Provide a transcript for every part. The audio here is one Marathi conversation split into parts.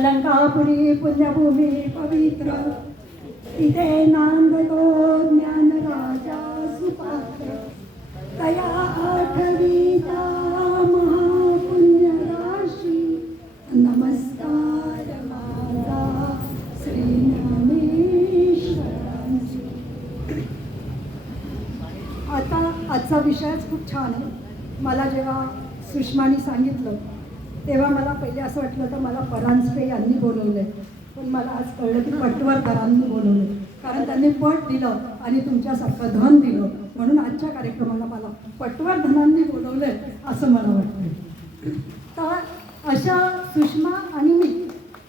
अलंकापुरी पुण्यभूमी पवित्र, तिथे नांदतो ज्ञानराजा सुपात्र. तया आठवीता महापुण्य राशी, नमस्कार माझा श्री ज्ञानेश्वरांची. आता आजचा विषयच खूप छान आहे. मला जेव्हा सुषमानी सांगितलं तेव्हा मला पहिले असं वाटलं तर मला परांजपे यांनी बोलवलं, पण मला आज कळलं की पटवर्धरांनी बोलवलं, कारण त्यांनी पट दिलं आणि तुमच्यासारखं धन दिलं, म्हणून आजच्या कार्यक्रमाला मला पटवर्धनांनी बोलवलं असं मला वाटतं. तर अशा सुषमा आणि मी,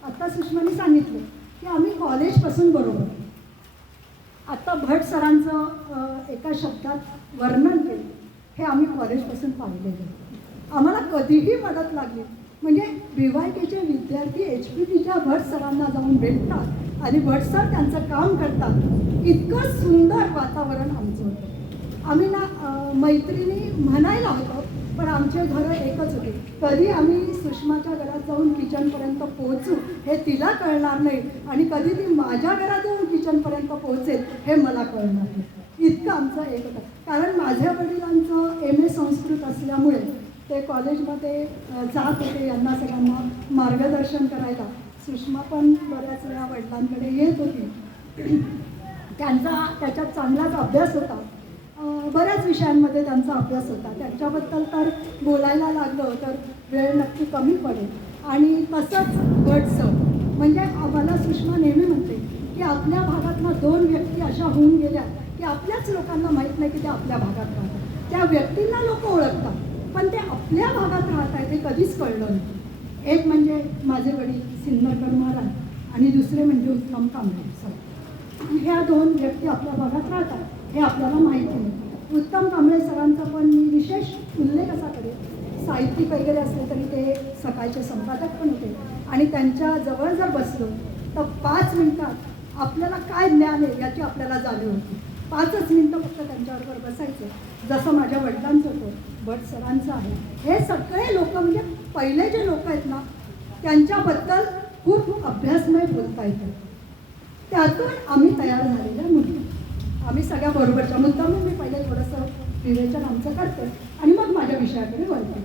आता सुषमानी सांगितलं की आम्ही कॉलेजपासून बरोबर. आता भट सरांचं एका शब्दात वर्णन केलं, हे आम्ही कॉलेजपासून पाहिलेलं. आम्हाला कधीही मदत लागली म्हणजे BYKचे विद्यार्थी HPTच्या भट सरांना जाऊन भेटतात आणि भट सर त्यांचं काम करतात. इतकं सुंदर वातावरण आमचं होतं. आम्ही ना मैत्रिणी म्हणायला होतो, पण आमचे घरं एकच होते. कधी आम्ही सुषमाच्या घरात जाऊन किचनपर्यंत पोहोचू हे तिला कळणार नाही आणि कधी ती माझ्या घरात जाऊन किचनपर्यंत पोहोचेल हे मला कळणार नाही. इतकं आमचं एक होतं. कारण माझ्या वडिलांचं MA संस्कृत असल्यामुळे ते कॉलेजमध्ये जात होते यांना सगळ्यांना मार्गदर्शन करायला. सुषमा पण बऱ्याच वेळा वडिलांकडे येत होती. त्याच्यात चांगलाच अभ्यास होता. बऱ्याच विषयांमध्ये त्यांचा अभ्यास होता. त्यांच्याबद्दल तर बोलायला लागलं तर वेळ नक्की कमी पडेल. आणि तसंच भट सर म्हणजे आम्हाला सुषमा नेहमी म्हणते की आपल्या भागातल्या 2 व्यक्ती अशा होऊन गेल्या की आपल्याच लोकांना माहीत नाही की ते आपल्या भागात राहतात. त्या व्यक्तींना लोक ओळखतात, पण ते आपल्या भागात राहत आहे ते कधीच कळलं नाही. एक म्हणजे माझे वडील सिन्नरकर महाराज आणि दुसरे म्हणजे उत्तम कांबळे सर. ह्या 2 व्यक्ती आपल्या भागात राहतात हे आपल्याला माहिती नाही. उत्तम कांबळे सरांचा पण मी विशेष उल्लेख असा करेन, साहित्यिक वगैरे असले तरी ते सकाळचे संपादक पण होते आणि त्यांच्या जवळ जर बसलो तर 5 मिनिटात आपल्याला काय ज्ञान आहे याची आपल्याला जाणीव होती. 5च मिनिटं फक्त त्यांच्याबरोबर बसायचं, जसं माझ्या वडिलांचं होतं, भट सरांचं आहे. हे सगळे लोक म्हणजे पहिले जे लोक आहेत ना त्यांच्याबद्दल खूप अभ्यासमय बोलता येतं. त्यातून आम्ही तयार झालेल्या मुली, आम्ही सगळ्या बरोबरच्या. मुद्दाम मी पहिले थोडंसं विवेचन आमचं करते आणि मग माझ्या विषयाकडे वळते.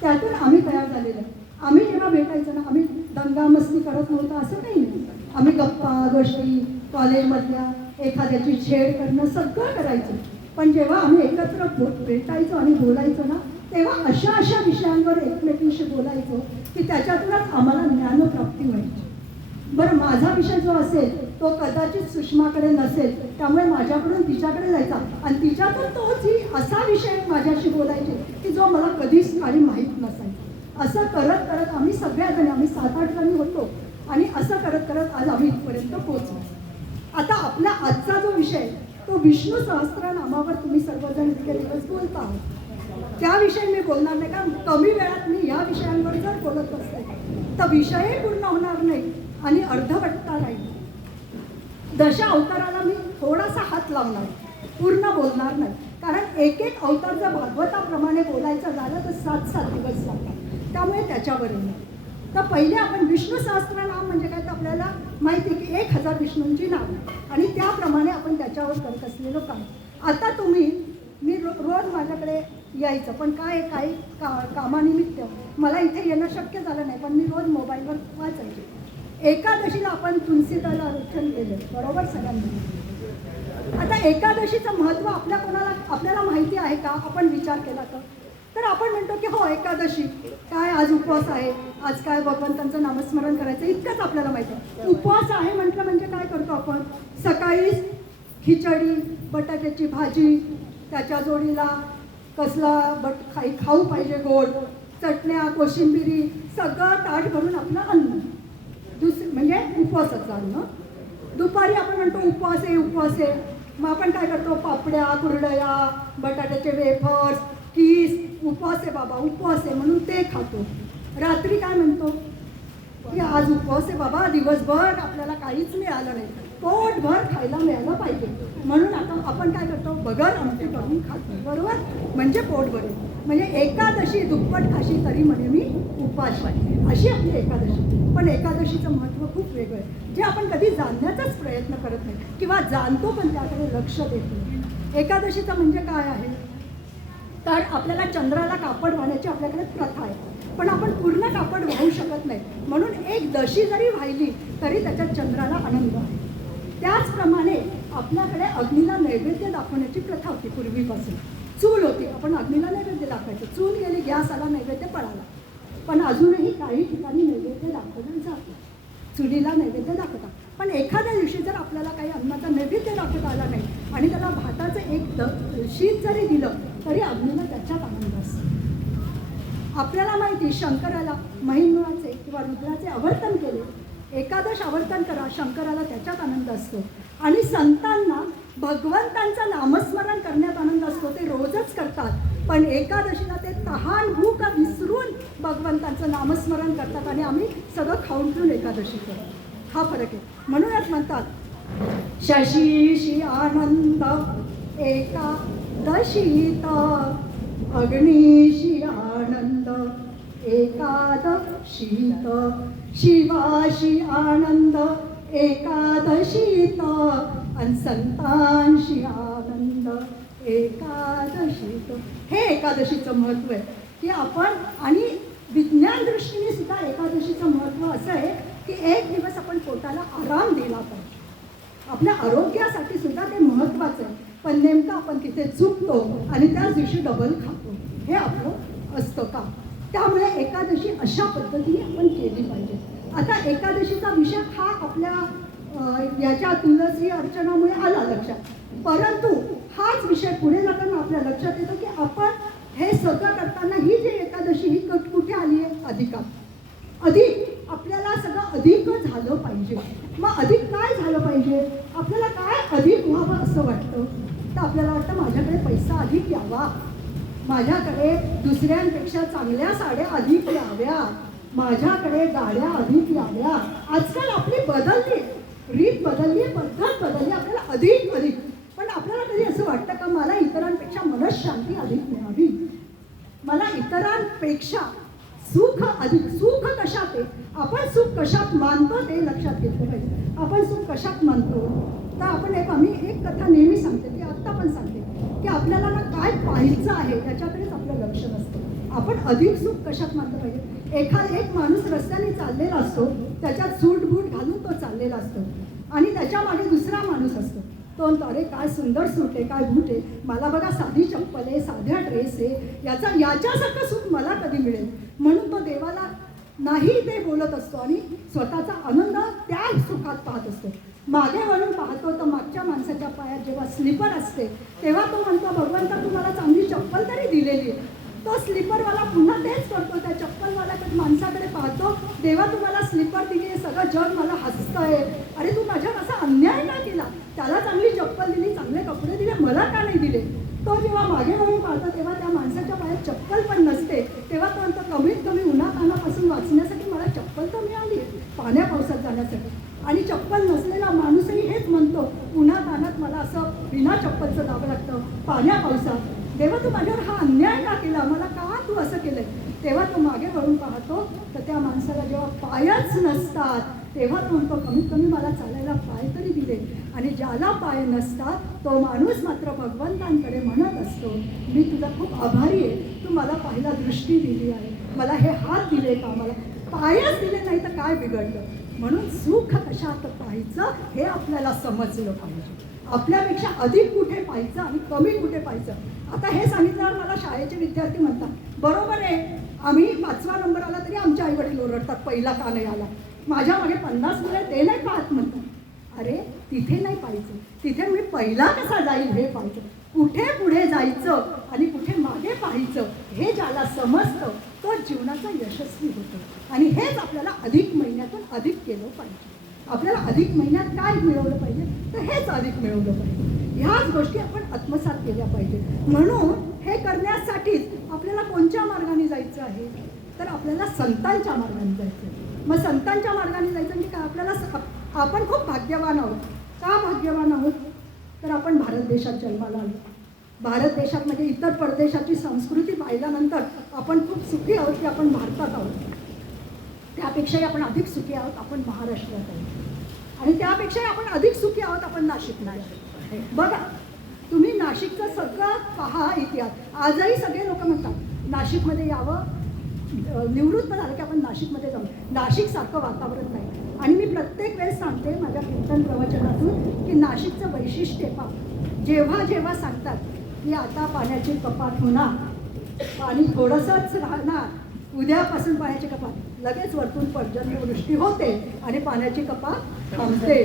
त्यातून आम्ही तयार झालेलं. आम्ही जेव्हा भेटायचं ना, आम्ही दंगा मस्ती करत नव्हतं असं काही नाही. आम्ही गप्पा गोष्टी कॉलेजमधल्या एखाद्याची छेड करणं सगळं करायचं. पण जेव्हा आम्ही एकत्र भेटायचो आणि बोलायचो ना तेव्हा अशा विषयांवर एकमेकींशी बोलायचो की त्याच्यातूनच आम्हाला ज्ञानप्राप्ती व्हायची. बरं, माझा विषय जो असेल तो कदाचित सुषमाकडे नसेल, त्यामुळे माझ्याकडून तिच्याकडे जायचा आणि तिच्यातून तोच ही असा विषय माझ्याशी बोलायचे की जो मला कधीच काही माहीत नसायचा. असं करत करत आम्ही सगळ्याजणी, आम्ही 7-8 जणी होतो आणि असं करत करत आज आम्ही इथपर्यंत पोहोचलो. आता आपला आजचा जो विषय तो विष्णू सहस्त्रनामावर तुम्ही सर्वजण इतके दिवस बोलता आहात. त्याविषयी मी बोलणार नाही, कारण कमी वेळात मी या विषयांवर जर बोलत असते तर विषयही पूर्ण होणार नाही आणि अर्धवटता राहील. दशा अवताराला मी थोडासा हात लावणार, पूर्ण बोलणार नाही, कारण एक अवतार जर भागवताप्रमाणे बोलायचं झालं तर 7-7 दिवस लागतात. त्यामुळे त्याच्यावर येणार. तर पहिले आपण विष्णू सहस्त्रनाम म्हणजे काय तर आपल्याला माहिती की 1000 विष्णूंची नाव आणि त्याप्रमाणे आपण त्याच्यावर करत असलेलं काम. आता मी रोज माझ्याकडे यायचं, पण काही कामानिमित्त मला इथे येणं शक्य झालं नाही, पण मी रोज मोबाईलवर वाचायचे. एकादशीला आपण तुलसीदाला अर्चन केलं, बरोबर सगळ्यांनी. आता एकादशीचं महत्त्व आपल्याला माहिती आहे का? आपण विचार केला तर आपण म्हणतो की हो एकादशी काय, आज उपवास आहे, आज काय भगवंतांचं नामस्मरण करायचं, इतकंच आपल्याला माहिती आहे. उपवास आहे म्हटलं म्हणजे काय करतो आपण? सकाळी खिचडी, बटाट्याची भाजी, त्याच्या जोडीला कसला खाऊ पाहिजे, गोड चटण्या, कोशिंबिरी, सगळं ताट भरून आपलं अन्न. म्हणजे उपवासाचं अन्न. दुपारी आपण म्हणतो उपवास आहे. मग आपण काय करतो? पापड्या, कुरडया, बटाट्याचे वेफर्स, कीस. उपवास आहे बाबा, उपवास आहे म्हणून ते खातो. रात्री काय म्हणतो की आज उपवास आहे बाबा, दिवसभर आपल्याला काहीच मिळालं नाही, पोटभर खायला मिळालं पाहिजे म्हणून आता आपण काय करतो? बगर आमटी करून खातो, बरोबर? म्हणजे पोट भरेल. म्हणजे एकादशी दुप्पट खाशी तरी म्हणे मी उपाशी, अशी आपली एकादशी. पण एकादशीचं महत्त्व खूप वेगळं आहे, जे आपण कधी जाणण्याचाच प्रयत्न करत नाही किंवा जाणतो पण त्याकडे लक्ष देत नाही. एकादशीचं म्हणजे काय आहे, तर आपल्याला चंद्राला कापड वाहण्याची आपल्याकडे प्रथा आहे, पण आपण पूर्ण कापड वाहू शकत नाही, म्हणून एक दशी जरी वाहिली तरी त्याच्यात चंद्राला आनंद आहे. त्याचप्रमाणे आपल्याकडे अग्नीला नैवेद्य दाखवण्याची प्रथा होती पूर्वीपासून. चूल होती, आपण अग्नीला नैवेद्य दाखवायचं, चूल गेली, गॅस आला, नैवेद्य पळाला. पण अजूनही काही ठिकाणी नैवेद्य दाखवलं जातं, चुलीला नैवेद्य दाखवतात. पण एखाद्या दिवशी जर आपल्याला काही अन्नाचा नैवेद्य दाखवता आला नाही आणि त्याला भाताचं एक शीत जरी दिलं तरी अग्नीला त्याच्यात आनंद असतो. आपल्याला माहिती, शंकराला महिम्नाचे किंवा रुद्राचे आवर्तन केले, एकादश आवर्तन करा, शंकराला त्याच्यात आनंद असतो. आणि संतांना भगवंतांचं नामस्मरण करण्यात आनंद असतो, ते रोजच करतात, पण एकादशीला ते तहान भूक विसरून भगवंतांचं नामस्मरण करतात आणि आम्ही सगळं खाऊन पिऊन एकादशी करतो. हा फरक आहे. म्हणूनच म्हणतात शशीशी आनंद एकादशीत, अग्नीशी आनंद एकादशीत, शिवाशी आनंद एकादशीत, आणि संतांशी आनंद एकादशीत. हे एकादशीचं महत्त्व आहे की आपण, आणि विज्ञान दृष्टीने सुद्धा एकादशीचं महत्त्व असं आहे की एक दिवस आपण पोटाला आराम दिला पाहिजे. आपल्या आरोग्यासाठी सुद्धा ते महत्त्वाचं आहे, पण नेमकं आपण तिथे चुकतो आणि त्याच दिवशी डबल खातो, हे आपलं असतं का. त्यामुळे एकादशी अशा पद्धतीने आपण केली पाहिजे. आता एकादशीचा विषय हा आपल्या याच्या तुलसी अर्चनामुळे आला लक्षात, परंतु हाच विषय पुढे जाताना आपल्या लक्षात येतो की आपण हे सगळं करताना ही जी एकादशी ही कुठे आली आहे, अधिकात. अधिक आपल्याला सगळं अधिक झालं पाहिजे. मग अधिक काय झालं पाहिजे, आपल्याला काय अधिक व्हावं असं वाटतं, तर आपल्याला वाटतं माझ्याकडे पैसा अधिक यावा, माझ्याकडे दुसऱ्यांपेक्षा चांगल्या साड्या अधिक याव्या, माझ्याकडे गाड्या अधिक याव्या. आजकाल आपली बदलली, रीत बदलली, पद्धत बदलली, आपल्याला अधिक अधिक. पण आपल्याला कधी असं वाटतं का मला इतरांपेक्षा मनःशांती अधिक मिळावी, मला इतरांपेक्षा सुख अधिक. सुख कशात आहे, आपण सुख कशात मानतो ते लक्षात घेतलं पाहिजे. आपण सुख कशात मानतो, तर आपण आम्ही एक कथा नेहमी सांगते, ती आत्ता पण सांगते, की आपल्याला ना काय पाहायचं आहे त्याच्याकडेच आपलं लक्ष नसतं. आपण अधिक सुख कशात मानलं पाहिजे. एक माणूस रस्त्याने चाललेला असतो, त्याच्यात सूट बूट घालून तो चाललेला असतो, आणि त्याच्या मागे दुसरा माणूस असतो, तो म्हणतो अरे काय सुंदर सूट आहे, काय बूट आहे, मला बघा साधी चप्पल आहे, साध्या ड्रेस आहे, याच्यासारखं सुख मला कधी मिळेल. म्हणून तो देवाला नाही ते बोलत असतो आणि स्वतःचा आनंद त्या सुखात पाहत असतो. मागे वळून पाहतो तर मागच्या माणसाच्या पायात जेव्हा स्लीपर असते तेव्हा तो म्हणतो भगवंता तुम्हाला चांगली चप्पल तरी दिलेली आहे. तो स्लीपरवाला पुन्हा तेच करतो, त्या चप्पलवाल्याच्या माणसाकडे पाहतो, देवा तुम्हाला स्लीपर दिली आहे, सगळं जग मला हसतंय, अरे तू माझ्यावर असा अन्याय का केला, त्याला चांगली चप्पल दिली, चांगले कपडे दिले, मला का नाही दिले. तो जेव्हा मागे वळून पाहतो तेव्हा त्या माणसाच्या पायात चप्पल पण नसते, तेव्हा तो म्हणतो कमीत कमी उन्हातानापासून वाचण्यासाठी मला चप्पल तर मिळाली, पाण्या पावसात जाण्यासाठी. आणि चप्पल नसलेला माणूसही हेच म्हणतो, उन्हातानात मला असं बिना चप्पलचं जावं लागतं, पाण्या पावसात. तेव्हा तू माझ्यावर हा अन्याय का केला, मला का तू असं केलंय. तेव्हा तो मागे वळून पाहतो तर त्या माणसाला जेव्हा पायच नसतात तेव्हा तो म्हणतो कमीत कमी मला चालायला पाय तरी दिले. आणि ज्याला पाय नसतात तो माणूस मात्र भगवंतांकडे म्हणत असतो मी तुझा खूप आभारी आहे, तू मला पाहायला दृष्टी दिली आहे, मला हे हात दिले का, मला पायच दिले नाही तर काय बिघडलं. म्हणून सुख कशात पाहायचं हे आपल्याला समजलं पाहिजे. आपल्यापेक्षा अधिक कुठे पाहायचं आणि कमी कुठे पाहायचं. आता हे सांगितल्यावर मला शाळेचे विद्यार्थी म्हणतात बरोबर आहे, आम्ही 5वा नंबर आला तरी आमच्या आईवडील ओरडतात पहिला का नाही आला, माझ्या मागे 50 मुलं ते नाही पाहत म्हणतात. अरे तिथे नाही पाहायचं, तिथे मी पहिला कसा जाईल हे पाहायचं. कुठे पुढे जायचं आणि कुठे मागे पाहायचं हे ज्याला समजतं तो जीवनाचा यशस्वी होतो. आणि हेच आपल्याला अधिक महिन्यातून अधिक केलं पाहिजे. आपल्याला अधिक महिन्यात काय मिळवलं पाहिजे, तर हेच अधिक मिळवलं पाहिजे. ह्याच गोष्टी आपण आत्मसात केल्या पाहिजे. म्हणून हे करण्यासाठीच आपल्याला कोणत्या मार्गाने जायचं आहे, तर आपल्याला संतांच्या मार्गाने जायचं. मग संतांच्या मार्गाने जायचं म्हणजे काय, आपल्याला आपण खूप भाग्यवान आहोत. का भाग्यवान आहोत, तर आपण भारत देशात जन्माला आलो. भारत देशात म्हणजे इतर परदेशाची संस्कृती पाहिल्यानंतर आपण खूप सुखी आहोत की आपण भारतात आहोत. त्यापेक्षाही आपण अधिक सुखी आहोत आपण महाराष्ट्रात आहोत. आणि त्यापेक्षाही आपण अधिक सुखी आहोत आपण नाशिकला आहे. बघा तुम्ही नाशिकचं सगळं पहा इतिहास. आजही सगळे लोक म्हणतात नाशिकमध्ये यावं, निवृत्त झालं की आपण नाशिकमध्ये जाऊ. नाशिकसारखं वातावरण नाही. आणि मी प्रत्येक वेळेस सांगते माझ्या कीर्तन प्रवचनातून की नाशिकचं वैशिष्ट्य पहा. जेव्हा जेव्हा सांगतात की आता पाण्याची कपात होणार, पाणी थोडंसंच राहणार, उद्यापासून पाण्याची कपात, लगेच वरतून पर्जन्यवृष्टी होते आणि पाण्याची कपात थांबते.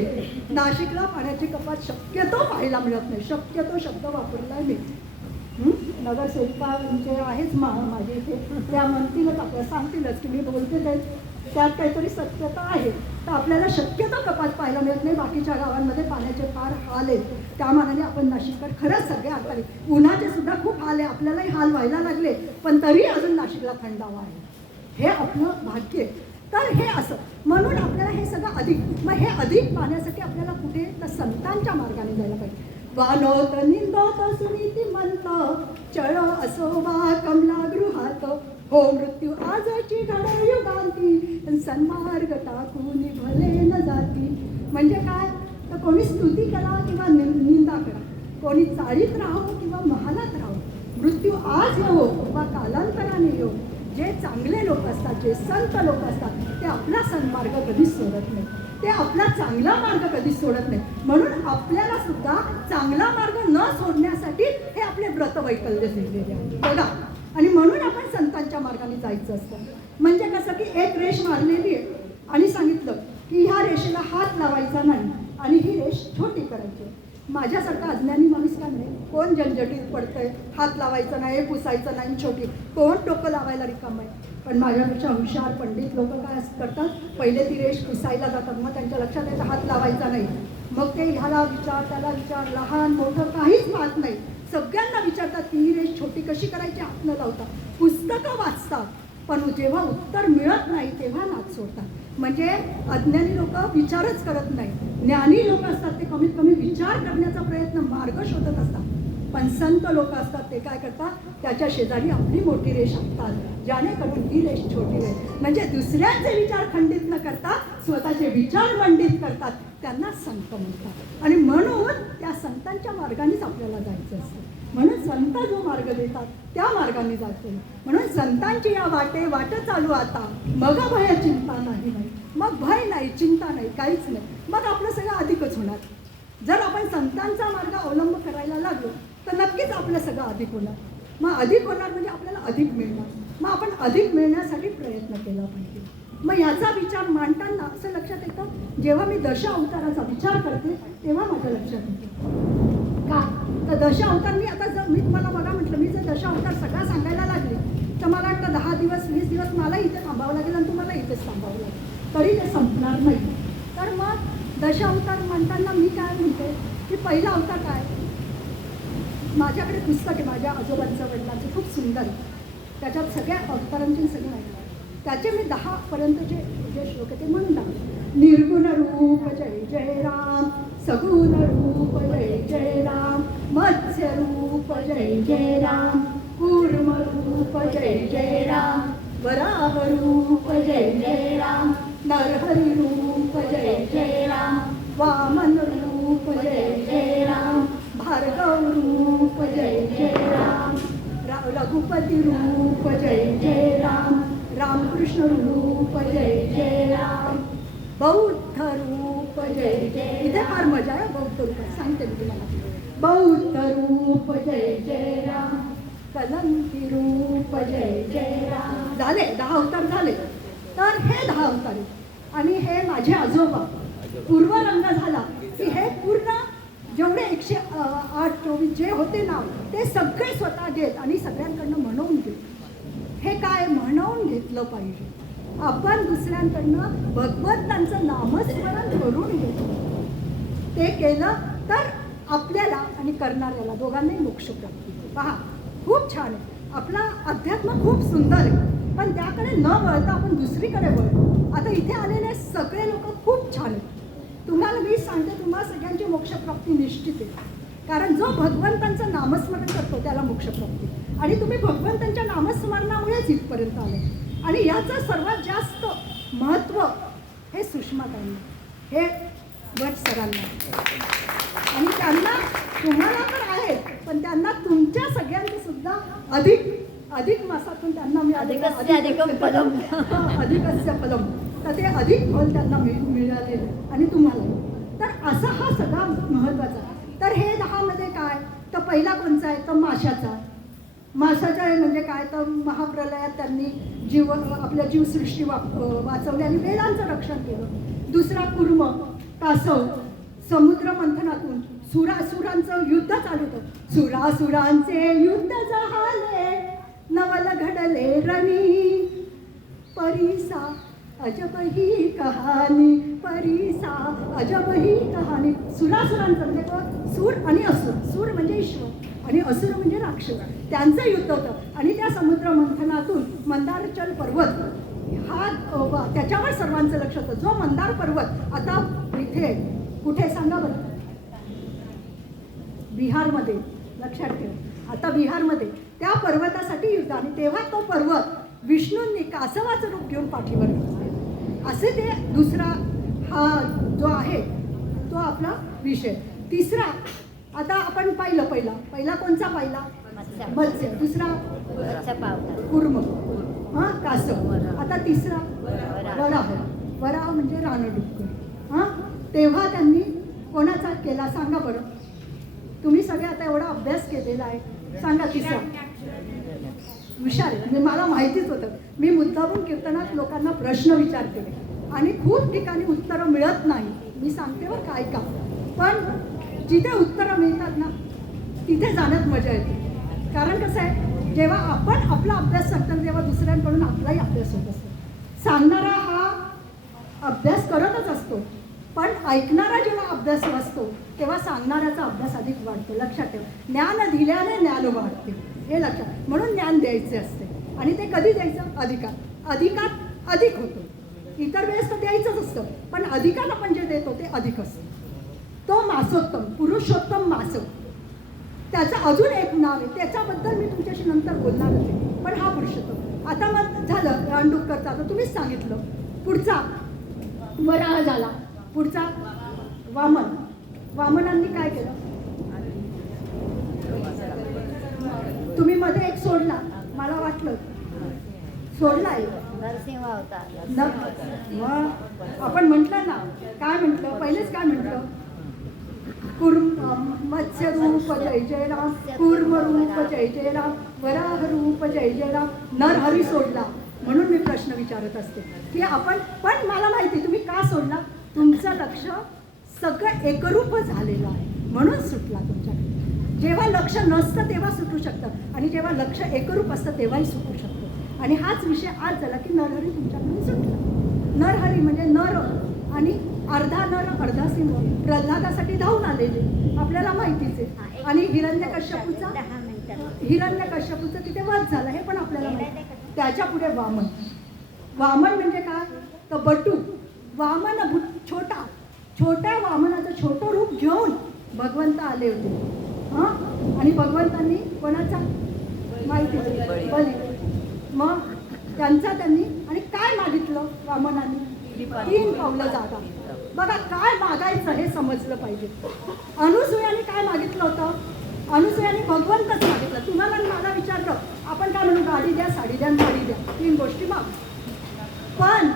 नाशिकला पाण्याची कपात शक्यतो पाहायला मिळत नाही. शक्यतो शब्द वापरला मी. नगरसेविका म्हणजे आहेच माझे इथे, त्या म्हणतीलच आपल्याला सांगतीलच की मी बोलते ते त्यात काहीतरी सत्यता आहे. तर आपल्याला शक्यतो कपात पाहायला मिळत नाही. बाकीच्या गावांमध्ये पाण्याचे फार हाल आहेत. त्या मानाने आपण नाशिककडे खरंच सगळ्या अर्थाने उन्हाचे सुद्धा खूप हाल आहे. आपल्यालाही हाल व्हायला लागले पण तरी अजून नाशिकला थंडावा आहे. हे आपलं भाग्य आहे. तर हे असं म्हणून आपल्याला हे सगळं अधिक, मग हे अधिक पाहण्यासाठी आपल्याला कुठे तर संतांच्या मार्गाने जायला पाहिजे. वानोत निंदोत सुनीती म्हणत चळ असो वा कमला गृहात हो मृत्यू आजची घड युगांती सन्मार्ग टाकून भले न जाती. म्हणजे काय तर कोणी स्तुती करा किंवा निंदा करा, कोणी चाळीत राहो किंवा महालात राहो, मृत्यू आज येवो वा कालांतराने येवो, जे चांगले लोक असतात, जे संत लोक असतात ते आपला सन्मार्ग कधीच सोडत नाही. ते आपला चांगला मार्ग कधीच सोडत नाही. म्हणून आपल्याला सुद्धा चांगला मार्ग न सोडण्यासाठी हे आपले व्रतवैकल्य दिलेले आहे बघा. आणि म्हणून आपण संतांच्या मार्गाने जायचं असतं. म्हणजे कसं की एक रेष मारलेली आहे आणि सांगितलं की ह्या रेषेला हात लावायचा नाही आणि ही रेष छोटी करायची. माझ्यासारखा अज्ञानी माणूस का नाही, कोण झंझटीत पडतंय, हात लावायचं नाही, पुसायचं नाही, छोटी, कोण डोकं लावायला रिकाम आहे. पण माझ्यापेक्षा हुशार पंडित लोक काय करतात, पहिले ती रेष पुसायला जातात. मग त्यांच्या लक्षात येतं हात लावायचा नाही. मग ते ह्याला विचार त्याला विचार, लहान मोठं काहीच पाहत नाही, सगळ्यांना विचारतात की ही रेष छोटी कशी करायची, हात न लावतात. पुस्तकं वाचतात पण जेव्हा उत्तर मिळत नाही तेव्हा नाद सोडतात. म्हणजे अज्ञानी लोक विचारच करत नाही. ज्ञानी लोक असतात ते कमीत कमी विचार करण्याचा प्रयत्न, मार्ग शोधत असतात. पण संत लोक असतात ते काय करतात, त्याच्या शेजारी आपली मोठी रेष आखतात, ज्यानेकरून ही रेष छोटी रेष. म्हणजे दुसऱ्यांचे विचार खंडित न करता स्वतःचे विचार मंडित करतात, त्यांना संत म्हणतात. आणि म्हणून त्या संतांच्या मार्गानेच आपल्याला जायचं असतं. म्हणून संत जो मार्ग देतात त्या मार्गाने जातो. म्हणून संतांची या वाट चालू आता, मग भय चिंता नाही. मग भय नाही, चिंता नाही, काहीच नाही. मग आपलं सगळं अधिकच होणार. जर आपण संतांचा मार्ग अवलंब करायला लागलो तर नक्कीच आपलं सगळं अधिक होणार. मग अधिक होणार म्हणजे आपल्याला अधिक मिळणार. मग आपण अधिक मिळण्यासाठी प्रयत्न केला पाहिजे. मग याचा विचार मांडताना असं लक्षात येतं, जेव्हा मी दशावताराचा विचार करते तेव्हा माझ्या लक्षात येतं का तर दशावतार मी तुम्हाला बघा म्हटलं, मी जर दशावतार सगळा सांगायला लागले तर मला वाटतं 10 दिवस 20 दिवस मला इथे थांबावं लागेल आणि तुम्हाला इथेच थांबावं लागेल, तरी ते संपणार नाही. तर मग दशावतार म्हणताना मी काय म्हणते की पहिला अवतार काय, माझ्याकडे पुस्तक आहे माझ्या आजोबांचं वडिलांचं, खूप सुंदर आहे. त्याच्यात सगळ्या अवतारांची सगळी माहिती आहे. त्याचे मी 10 पर्यंतचे जे श्लोक आहे ते म्हणून टाकले. निर्गुण रूप जय जय राम, सगुण रूप जय जय राम, मत्स्य रूप जय जय राम, कूर्म रूप जय जय राम, वराह रूप जय जय राम, नरहरि रूप जय जय राम, वामन रूप जय जय राम, भार्गव रूप जय जय राम, रघुपती रूप जय जय राम, रामकृष्ण रूप जय जय राम, बौद्ध रूप जय जय. इथे फार मजा आहे बौद्ध रूपात, सांगते मी तुम्हाला. बौद्ध रूप जय जय राम, कलंकी रूप जय जय राम. झाले 10 अवतार झाले. तर हे 10 अवतार आहे. आणि हे माझे आजोबा पूर्वरंग झाला की हे पूर्ण जेवढे 108 24 जे होते नाव ते सगळे स्वतः घेत आणि सगळ्यांकडनं म्हणवून घेत. हे काय म्हणवून घेतलं पाहिजे. आपण दुसऱ्यांकडनं भगवंतांचं नामस्मरण करून घेतो. ते केलं तर आपल्याला आणि करणाऱ्याला दोघांनाही मोक्ष प्राप्ती. पहा खूप छान आहे आपला अध्यात्म, खूप सुंदर आहे. पण त्याकडे न वळता आपण दुसरीकडे वळतो. आता इथे आलेले सगळे लोक खूप छान आहेत. तुम्हाला मी सांगते, तुम्हाला सगळ्यांची मोक्षप्राप्ती निश्चित आहे. कारण जो भगवंतांचं नामस्मरण करतो त्याला मोक्षप्राप्ती, आणि तुम्ही भगवंतांच्या नामस्मरणामुळेच इथपर्यंत आले. आणि याचं सर्वात जास्त महत्त्व हे सुषमाताईंना, हे भट सरांना, आणि त्यांना तुम्हाला पण आहे, पण त्यांना तुमच्या सगळ्यांचं सुद्धा अधिक मासातून त्यांना मिळालेलं अधिकस्य फलम, तर ते अधिक फल त्यांना मिळालेलं, आणि तुम्हाला. तर असा हा सगळा महत्त्वाचा. तर हे 10 मध्ये काय, तर पहिला कोणचा आहे, तर माशाचा. माशाचा आहे म्हणजे काय, तर महाप्रलयात त्यांनी आपल्या जीवसृष्टी वाचवली आणि वेदांचं रक्षण केलं. दुसरा कूर्म, कासव, समुद्र मंथनातून सुरासुरांचं युद्ध चालू होतं. सुरासुरांचे युद्ध झाले, नवल घडले रणी, परीसा अजब ही कहाणी, परीसा अजब ही कहाणी. सुरासुरांचं म्हणजे सूर आणि असुर, सूर म्हणजे ईश्वर आणि असुर म्हणजे राक्षस, त्यांचं युद्ध होतं. आणि त्या समुद्र मंथनातून मंदारचल पर्वत हा त्याच्यावर सर्वांचं लक्ष होतं. जो मंदार पर्वत आता इथे कुठे सांगा बरं, बिहारमध्ये, लक्षात ठेवा, आता बिहारमध्ये त्या पर्वतासाठी युद्ध. आणि तेव्हा तो पर्वत विष्णूंनी कासवाचं रूप घेऊन पाठीवर घेतला. असे ते दुसरा हा जो आहे तो आपला विषय. तिसरा आता आपण पहिला कोणचा पाहिला, मत्स्य. दुसरा कूर्म, हां कासव. आता तिसरा वराह म्हणजे रानडुक्कर. हां, तेव्हा त्यांनी कोणाचा केला सांगा बरं. तुम्ही सगळे आता एवढा अभ्यास केलेला आहे, सांगा तिसरा. हुशार आहे, मला माहितीच होतं. मी मुद्दामून कीर्तनात लोकांना प्रश्न विचारते आणि खूप ठिकाणी उत्तरं मिळत नाही. मी सांगते बरं काय का, पण जिथे उत्तरं मिळतात ना तिथे जाण्यात मजा येते. कारण कसं आहे, जेव्हा आपण आपला अभ्यास सांगतो तेव्हा दुसऱ्यांकडून आपलाही अभ्यास होत असतो. सांगणारा हा अभ्यास करतच असतो, पण ऐकणारा जेव्हा अभ्यास असतो तेव्हा सांगणाऱ्याचा अभ्यास अधिक वाढतो. लक्षात ठेवा, ज्ञान दिल्याने ज्ञान वाढते, हे लक्षात. म्हणून ज्ञान द्यायचे असते, आणि ते कधी द्यायचं, अधिकात अधिक होतो. इतर वेळेस तर द्यायचंच असतं, पण अधिकात आपण जे देतो ते अधिक असतं. तो मासोत्तम, पुरुषोत्तम मास, त्याचं अजून एक नाव आहे, त्याच्याबद्दल मी तुमच्याशी नंतर बोलणार होते. पण हा पुरुषोत्तम. आता मग झालं रानडुक्करचा, आता तुम्हीच सांगितलं. पुढचा वराह झाला, पुढचा वामनांनी काय केलं, तुम्ही मध्ये एक सोडला, मला वाटलं सोडला एक नरसिंह होता. आपण म्हटलं ना, काय म्हटलं पहिलेच, काय म्हटलं, मत्स्य रूप जय जय राम, कूर्म रूप जय जय राम, वराह रूप जय जय राम, नरहरी सोडला. म्हणून मी प्रश्न विचारत असते की आपण, पण मला माहिती तुम्ही का सोडला. तुमचं लक्ष सगळं एकरूप झालेलं आहे म्हणून सुटला तुमच्याकडे. जेव्हा लक्ष नसतं तेव्हा सुटू शकतं, आणि जेव्हा लक्ष एकरूप असतं तेव्हाही सुटू शकतं. आणि हाच विषय आज झाला की नरहरी तुमच्याकडून सुटला. नरहरी म्हणजे नर, आणि अर्धा नर अर्धा सिंह, प्रल्हादासाठी धावून आलेले आपल्याला माहितीच आहे. आणि हिरण्यकश्यपूचा तिथे वध झाला हे पण आपल्याला माहिती. त्याच्या पुढे वामन म्हणजे काय, तर बटू. वामन छोट्या वामनाचं छोटं रूप घेऊन भगवंत आले होते. हां, आणि भगवंतांनी कोणाचा माहिती, बली. मग त्यांनी आणि काय मागितलं वामनांनी, 3 पावलं जागा. बघा काय मागायचं हे समजलं पाहिजे. अनुसूयाने काय मागितलं होतं, अनुसूयाने भगवंतच मागितलं. तुम्हाला मला विचारलं, आपण काय म्हणू, गाडी द्या, साडी द्या, गाडी द्या, 3 गोष्टी माग. पण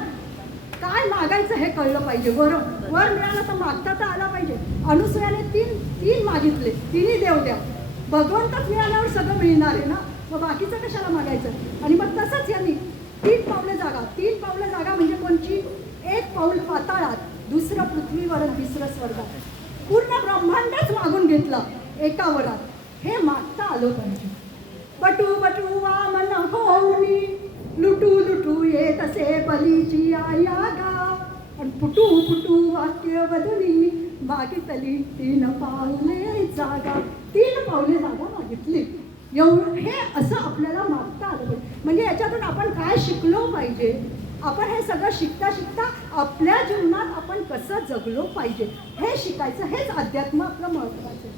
काय मागायचं हे कळलं पाहिजे. वर मिळालं तर मागता तर आला पाहिजे. अनुसूयाने 3 मागितले, 3ही देव द्या. भगवंतच मिळाल्यावर सगळं मिळणार आहे ना, मग बाकीचं कशाला मागायचं. आणि मग तसंच यांनी 3 पावलं जागा म्हणजे कोणची, 1 पाऊल पाताळात, दुसरं पृथ्वीवर, तिसरं स्वर्गात. पूर्ण ब्रह्मांडच मागून घेतलं एका वरात. हे मागता आलं पाहिजे. बटू वामन होऊनी, लुटू येत असे बलीची आयागा. आणि पुटू वाक्य बदली, मागितली 3 पावले जागा. 3 पावले जागा मागितली. एवढं हे असं आपल्याला मागता आलं पाहिजे. म्हणजे याच्यातून आपण काय शिकलो पाहिजे, आपण हे सगळं शिकता आपल्या जीवनात आपण कसं जगलो पाहिजे हे शिकायचं. हेच अध्यात्म आपलं महत्त्वाचं आहे.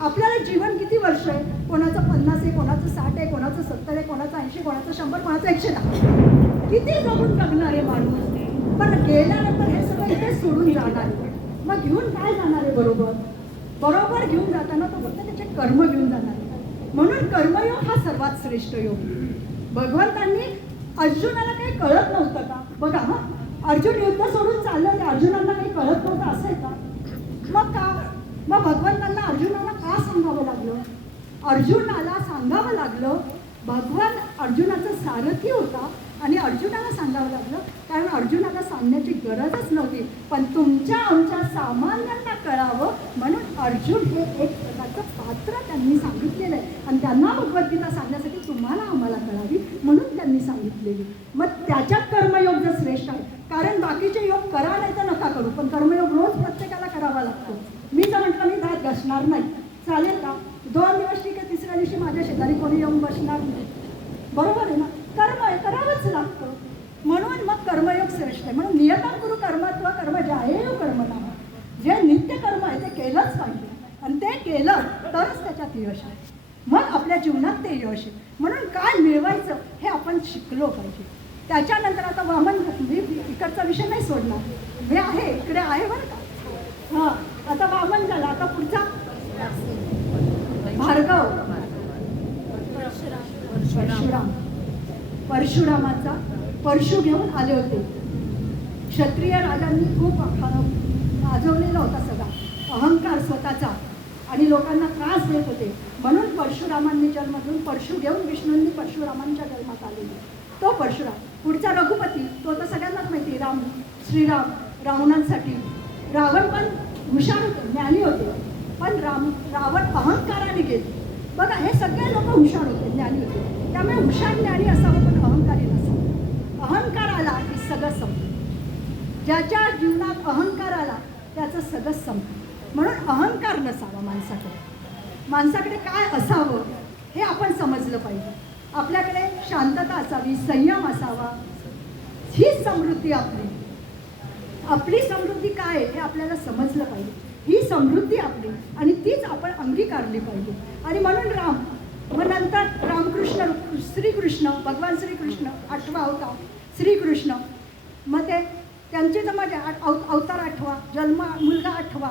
आपल्याला जीवन किती वर्ष आहे? कोणाचं 50 आहे, कोणाचं 60 आहे, कोणाचं 70 आहे, कोणाचं 80, कोणाचं 100, कोणाचं 110. किती जगून जगणार आहे माणूस? पण गेल्यानंतर हे सगळं इथे सोडून जाणार आहे. मग घेऊन काय जाणार आहे? बरोबर घेऊन जाताना तो फक्त त्याचे कर्म घेऊन जाणार आहे. म्हणून कर्मयोग हा सर्वात श्रेष्ठ योग. भगवंतांनी अर्जुनाला काही कळत नव्हतं का? बघा हा, अर्जुन युद्ध सोडून चाललं होते, अर्जुनांना काही कळत नव्हतं असं आहे का? मग का? मग भगवंतांना अर्जुनाला का सांगावं लागलं? अर्जुनाला सांगावं लागलं, भगवान अर्जुनाचा सारथी होता आणि अर्जुनाला सांगावं लागलं कारण अर्जुनाला सांगण्याची गरजच नव्हती, पण तुमच्या आमच्या सामान्यांना कळावं म्हणून अर्जुन हे एक प्रकारचं पात्र त्यांनी सांगितलेलं आहे आणि त्यांना भगवद्गीता सांगण्यासाठी तुम्हाला आम्हाला कळावी म्हणून त्यांनी सांगितलेली. मग त्याच्यात कर्मयोग जर श्रेष्ठ आहे, कारण बाकीचे योग करा नाही तर नका करू, पण कर्मयोग रोज प्रत्येकाला करावा लागतो. मी जर म्हटलं मी दात घासणार नाही, चालेल का? 2 दिवस ठीक आहे, तिसऱ्या दिवशी माझ्या शेजारी कोणी येऊन बसणार नाही, बरोबर आहे ना? कर्म आहे, करावंच लागतं. म्हणून मग कर्मयोग श्रेष्ठ आहे. म्हणून नियतं कुरु कर्मत्व कर्म ज्याएव कर्म नाम. जे नित्य कर्म आहे ते केलंच पाहिजे आणि ते केलं तरच त्याच्यात यश आहे. मग आपल्या जीवनात ते यश आहे. म्हणून काय मिळवायचं हे आपण शिकलो पाहिजे. त्याच्यानंतर आता वामन, मी इकडचा विषय नाही सोडणार, मी आहे इकडे आहे बरं का. हां, आता वामन झाला, आता पुढचा भार्गव, परशुरामाचा परशु घेऊन आले होते. क्षत्रिय राजांनी खूप गाजवलेला होता सगळा अहंकार स्वतःचा आणि लोकांना त्रास देत होते. म्हणून परशुरामांनी जन्मधून परशु घेऊन विष्णूंनी परशुरामांच्या जन्मात आलेले तो परशुराम. पुढचा रघुपती, तो तर सगळ्यांनाच माहिती, श्रीराम. रावणांसाठी रावण पण हुशार होते, ज्ञानी होते, पण रावण अहंकाराने गेले. बघा, हे सगळे लोक हुशार होते, ज्ञानी होते, त्यामुळे हुशार ज्ञानी असावं पण अहंकारी नसावं. अहंकार आला की सगळं संपलं. ज्याच्या जीवनात अहंकार आला त्याचं सगळं संपलं. म्हणून अहंकार नसावा माणसाकडे. माणसाकडे काय असावं हे आपण समजलं पाहिजे. आपल्याकडे शांतता असावी, संयम असावा. हीच समृद्धी आपली. आपली समृद्धी काय आहे हे आपल्याला समजलं पाहिजे. ही समृद्धी आपली आणि तीच आपण अंगीकारली पाहिजे. आणि म्हणून राम, मग नंतर रामकृष्ण, श्रीकृष्ण, भगवान श्रीकृष्ण 8वा अवतार श्रीकृष्ण. मग ते त्यांची तर माझ्या अवतार 8वा, जन्म मुलगा 8वा,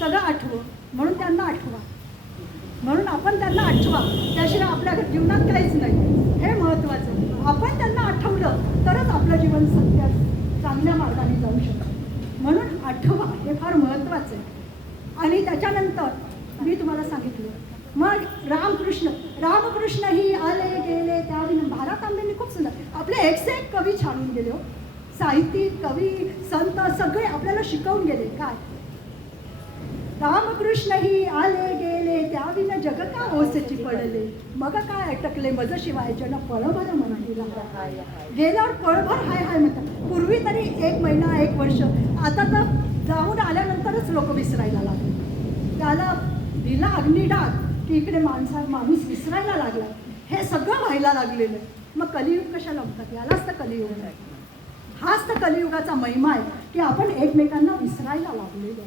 सगळं 8वं, म्हणून त्यांना 8वा. म्हणून आपण त्यांना 8वा, त्याशिवाय आपल्या जीवनात काहीच नाही. हे महत्त्वाचं. आपण त्यांना आठवलं तरच आपलं जीवन सत्य चांगल्या मार्गाने जाऊ शकतं. म्हणून 8वा हे फार महत्त्वाचं आहे. आणि त्याच्यानंतर मी तुम्हाला सांगितलं, मग रामकृष्ण ही आले गेले त्यावेळी भारत आंबेंनी खूप सुंदर आपले 101 कवी छाडून गेले हो. साहित्यिक, कवी, संत सगळे आपल्याला शिकवून गेले. काय? रामकृष्ण ही आले गेले त्याविन जग का ओसची पडले, मग काय अटकले मज शिवाय जन पळभर म्हणाला. गेल्यावर पळभर हाय हाय म्हणतात. पूर्वी तरी 1 महिना 1 वर्ष, आता तर जाऊन आल्यानंतरच लोक विसरायला लागले. त्याला दिला अग्निडाग की इकडे माणूस विसरायला लागला. हे सगळं व्हायला लागलेलं. मग कलियुग कशाला म्हणतात? यालाच तर कलियुग आहे. हाच तर कलियुगाचा महिमा आहे की आपण एकमेकांना विसरायला लागलेलो.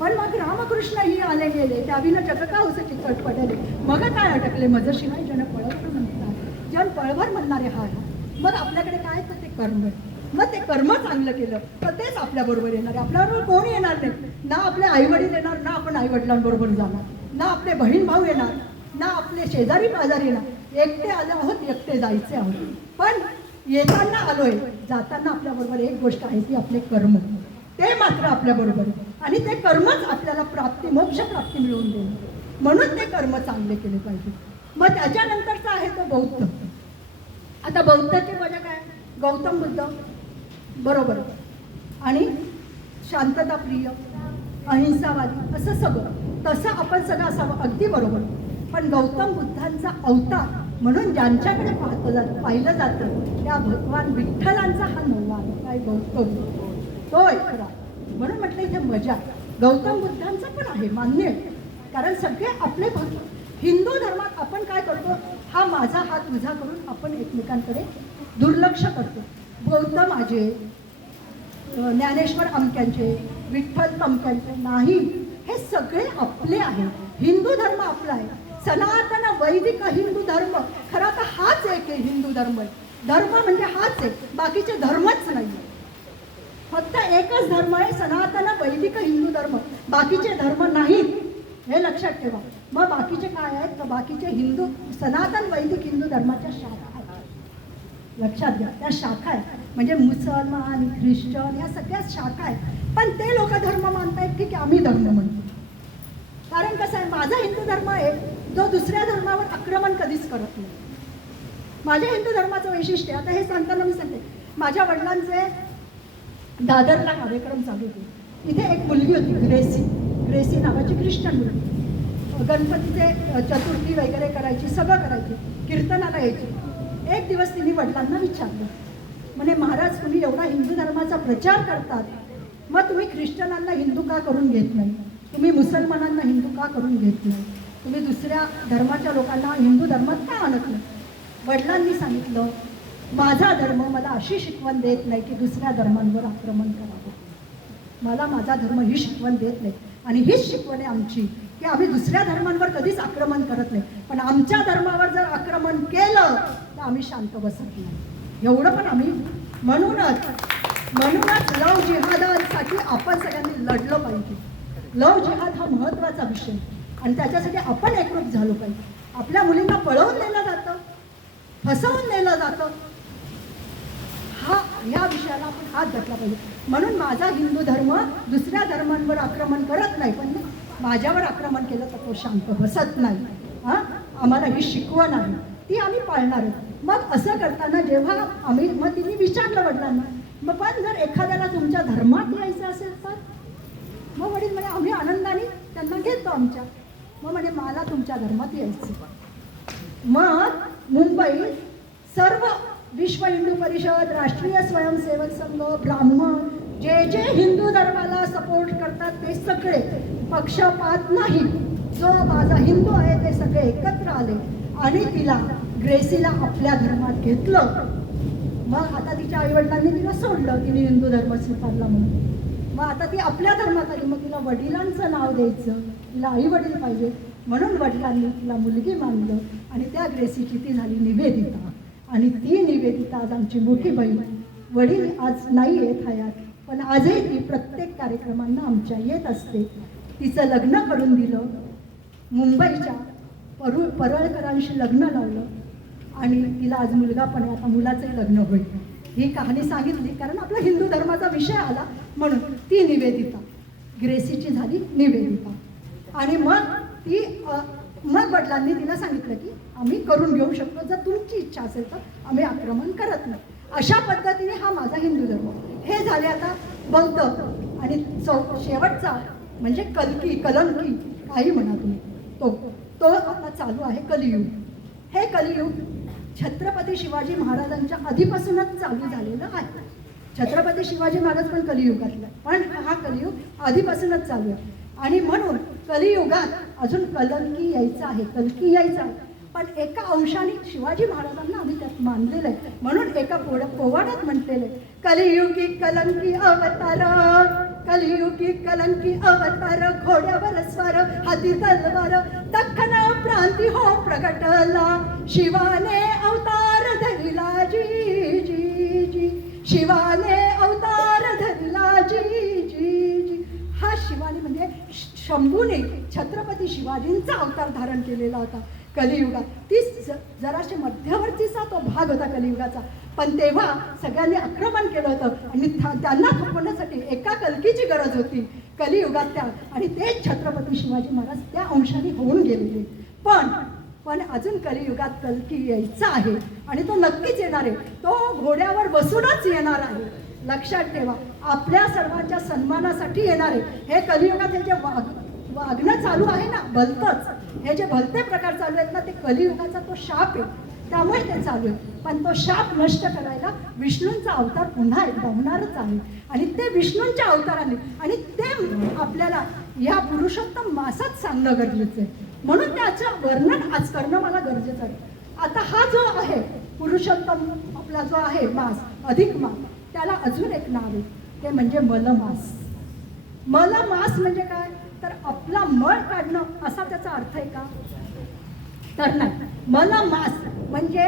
पण मग रामकृष्ण ही आले गेले त्याविन जग का होसे चिकट पडले, मग काय अटकले मज शिवाय जन पळभर म्हणतात. जन पळभर म्हणणारे हा. मग आपल्याकडे काय तर ते कर्म आहे. मग ते कर्म चांगलं केलं तर तेच आपल्याबरोबर येणार आहे. आपल्याबरोबर कोण येणार नाही. ना आपले आईवडील येणार, ना आपण आईवडिलांबरोबर जाणार, ना आपले बहीण भाऊ येणार, ना आपले शेजारी पाजारी येणार. एकटे आले आहोत, एकटे जायचे आहोत. पण येताना आलोय, जाताना आपल्याबरोबर एक गोष्ट आहे ती आपले कर्म. ते मात्र आपल्याबरोबर आहे आणि ते कर्मच आपल्याला प्राप्ती, मोक्ष प्राप्ती मिळवून देईल. म्हणून ते कर्म चांगले केले पाहिजे. मग त्याच्यानंतरचा आहे तो बौद्ध. आता बौद्धाची वजह काय? गौतम बुद्ध बरोबर आणि शांतताप्रिय, अहिंसावादी, असं सगळं. तसं आपण सगळं असावं, अगदी बरोबर. पण गौतम बुद्धांचा अवतार म्हणून ज्यांच्याकडे पाहिलं जातं त्या भगवान विठ्ठलांचा हा 9वा काय गौतम, तो एक खरा. म्हणून म्हटलं इथे मजा. गौतम बुद्धांचं पण आहे, मान्य आहे. कारण सगळे आपले भक्त. हिंदू धर्मात आपण काय करतो? हा माझा, हा तुझा करून आपण एकमेकांकडे दुर्लक्ष करतो. बौद्ध माझे, ज्ञानेश्वर अमक्यांचे, विठ्ठल तमक्यांचे नाही. हे सगळे आपले आहे. हिंदू धर्म आपला आहे. सनातन वैदिक हिंदू धर्म खरा तर हाच एक आहे. हिंदू धर्म धर्म म्हणजे हाच आहे, बाकीचे धर्मच नाही. फक्त एकच धर्म आहे, सनातन वैदिक हिंदू धर्म. बाकीचे धर्म नाहीत, हे लक्षात ठेवा. मग बाकीचे काय आहेत? तर बाकीचे हिंदू सनातन वैदिक हिंदू धर्माच्या शाखा आहेत. लक्षात घ्या, त्या शाखा आहेत. म्हणजे मुसलमान, ख्रिश्चन या सगळ्याच शाखा आहेत. पण ते लोक धर्म मानतायत की आम्ही धर्म म्हणतो. कारण कसं आहे, माझा हिंदू धर्म आहे जो दुसऱ्या धर्मावर आक्रमण कधीच करत नाही. माझ्या हिंदू धर्माचं वैशिष्ट्य, आता हे सांगताना मी सांगते, माझ्या वडिलांचे दादरला कार्यक्रम चालू होते. तिथे एक मुलगी होती, ग्रेसी नावाची ख्रिश्चन मुलगी. गणपतीचे चतुर्थी वगैरे करायची, सगळं करायची, कीर्तनाला यायची. एक दिवस तिने वडिलांना विचारलं, म्हणे महाराज तुम्ही एवढा हिंदू धर्माचा प्रचार करतात, मग तुम्ही ख्रिश्चनांना हिंदू का करून घेत नाही? तुम्ही मुसलमानांना हिंदू का करून घेत नाही? तुम्ही दुसऱ्या धर्माच्या लोकांना हिंदू धर्मात का आणत नाही? वडिलांनी सांगितलं, माझा धर्म मला अशी शिकवण देत नाही की दुसऱ्या धर्मांवर आक्रमण करावं. मला माझा धर्म ही शिकवण देत नाही. आणि हीच शिकवण आहे आमची की आम्ही दुसऱ्या धर्मांवर कधीच आक्रमण करत नाही. पण आमच्या धर्मावर जर आक्रमण केलं तर आम्ही शांत बसत नाही. एवढं पण आम्ही म्हणूनच लव जिहादासाठी आपण सगळ्यांनी लढलं पाहिजे. लव जिहाद हा महत्त्वाचा विषय आणि त्याच्यासाठी आपण एकरूप झालो पाहिजे. आपल्या मुलींना पळवून नेलं जातं, फसवून नेलं जातं. ह्या विषयाला आपण हात घातला पाहिजे. म्हणून माझा हिंदू धर्म दुसऱ्या धर्मांवर आक्रमण करत नाही, पण माझ्यावर आक्रमण केलं तर तो शांत बसत नाही. आम्हाला ही शिकवण आहे, ती आम्ही पाळणार आहोत. मग असं करताना जेव्हा आम्ही, मग तिने विचारलं वडिलांना, मग पण जर एखाद्याला तुमच्या धर्मात यायचं असेल तर? मग वडील म्हणे आम्ही आनंदाने त्यांना घेतो आमच्या. मग म्हणे मला तुमच्या धर्मात यायचं. मग मुंबईत सर्व विश्व हिंदू परिषद, राष्ट्रीय स्वयंसेवक संघ, ब्राह्मण, जे हिंदू धर्माला सपोर्ट करतात ते सगळे, पक्षपात नाही, जो माझा हिंदू आहे ते सगळे एकत्र आले आणि तिला, ग्रेसीला आपल्या धर्मात घेतलं. मग आता तिच्या आईवडिलांनी तिला सोडलं, तिने हिंदू धर्म स्वीकारला म्हणून. मग आता ती आपल्या धर्मात आली. मग तिला वडिलांचं नाव द्यायचं, तिला आई वडील पाहिजे, म्हणून वडिलांनी तिला मुलगी मानलं आणि त्या ग्रेसीची ती झाली निवेदिता. आणि ती निवेदिता आज आमची मोठी बहीण. वडील आज नाही येत हयात, पण आजही ती प्रत्येक कार्यक्रमांना आमच्या येत असते. तिचं लग्न करून दिलं, मुंबईच्या परळकरांशी लग्न लावलं आणि तिला आज मुलगा पण आहे. आता मुलाचंही लग्न होईल. ही कहाणी सांगितली कारण आपला हिंदू धर्माचा विषय आला म्हणून. ती निवेदिता, ग्रेसीची झाली निवेदिता. आणि मग वडिलांनी तिला सांगितलं की आम्ही करून घेऊ शकतो, जर तुमची इच्छा असेल तर आम्ही आक्रमण करत नाही. अशा पद्धतीने हा माझा हिंदू धर्म. हे झाले आता बौद्ध. आणि शेवटचा म्हणजे कलंकी काही म्हणा तुम्ही, तो आता चालू आहे कलियुग. हे कलियुग छत्रपती शिवाजी महाराजांच्या आधीपासूनच चालू झालेलं आहे. छत्रपती शिवाजी महाराज पण कलियुगातला, पण हा कलियुग आधीपासूनच चालू आहे. आणि म्हणून कलियुगात अजून कलंकी यायचं आहे, कल्की यायचं आहे. पण एका अंशाने शिवाजी महाराजांना आम्ही त्यात मानलेलं आहे. म्हणून एका पोवाड्यात म्हटलेलं आहे, कलियुगी कलंकी अवतार, कलियुगी कलंकी अवतार, घोड्यावर स्वार हाती तलवार, दख्खन प्रांती हो प्रगटला, शिवाने अवतार धरिला जी जी जी, शिवाने अवतार धरिला जी जी जी. हा शिवाने म्हणजे शंभूने छत्रपती शिवाजींचा अवतार धारण केलेला होता कलियुगात. ती जराशे मध्यवर्तीचा तो भाग होता कलियुगाचा. पण तेव्हा सगळ्यांनी आक्रमण केलं होतं आणि त्यांना थोपवण्यासाठी एका कल्कीची गरज होती कलियुगात त्या. आणि तेच छत्रपती शिवाजी महाराज त्या अंशाने होऊन गेलेले. पण अजून कलियुगात कल्की यायचा आहे आणि तो नक्कीच येणार आहे. तो घोड्यावर बसूनच येणार आहे. लक्षात ठेवा, आपल्या सर्वांच्या सन्मानासाठी येणार आहे. हे कलियुगात हे जे वागणं चालू आहे ना, भलतंच, हे जे भलते प्रकार चालू आहेत ना, ते कलियुगाचा तो शाप आहे, त्यामुळे ते चालू आहे. पण तो शाप नष्ट करायला विष्णूंचा अवतार पुन्हा एकदा होणारच आहे. आणि ते विष्णूंच्या अवताराने, आणि ते आपल्याला या पुरुषोत्तम मासात सांगणं गरजेचं आहे. म्हणून त्याचं वर्णन आज करणं मला गरजेचं आहे. आता हा जो आहे पुरुषोत्तम आपला जो आहे मास, अधिक मास, त्याला अजून एक नाव आहे, ते म्हणजे मलमास. मलमास म्हणजे काय? तर आपला मळ काढणं असा त्याचा अर्थ आहे का? तर नाही. मास म्हणजे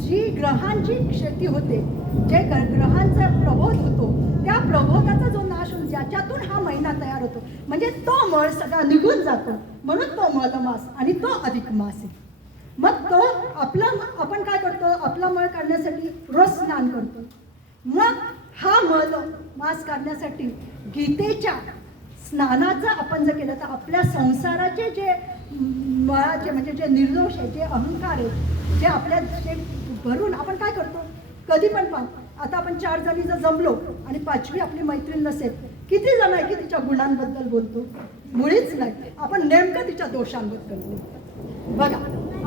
जी ग्रहांची क्षती होते, जे ग्रहांचा प्रबोध होतो, त्या प्रबोधाचा जो नाश होतो, ज्याच्यातून हा महिना तयार होतो, म्हणजे तो मळ सगळा निघून जातो, म्हणून तो मास आणि तो अधिक मास आहे. मग तो आपण काय करतो, आपला मळ काढण्यासाठी रोज स्नान करतो. मग हा मास काढण्यासाठी गीतेच्या स्नानाचा आपण जर केलं तर आपल्या संसाराचे जे मळाचे म्हणजे जे निर्दोष आहे, जे अहंकार आहे, जे आपल्या जे भरून आपण काय करतो, कधी पण आता आपण 4 जणी जर जमलो आणि 5वी आपली मैत्रीण नसेल, किती जण आहे की तिच्या गुणांबद्दल बोलतो? मुळीच नाही. आपण नेमकं तिच्या दोषांबद्दल बोलतो. बघा,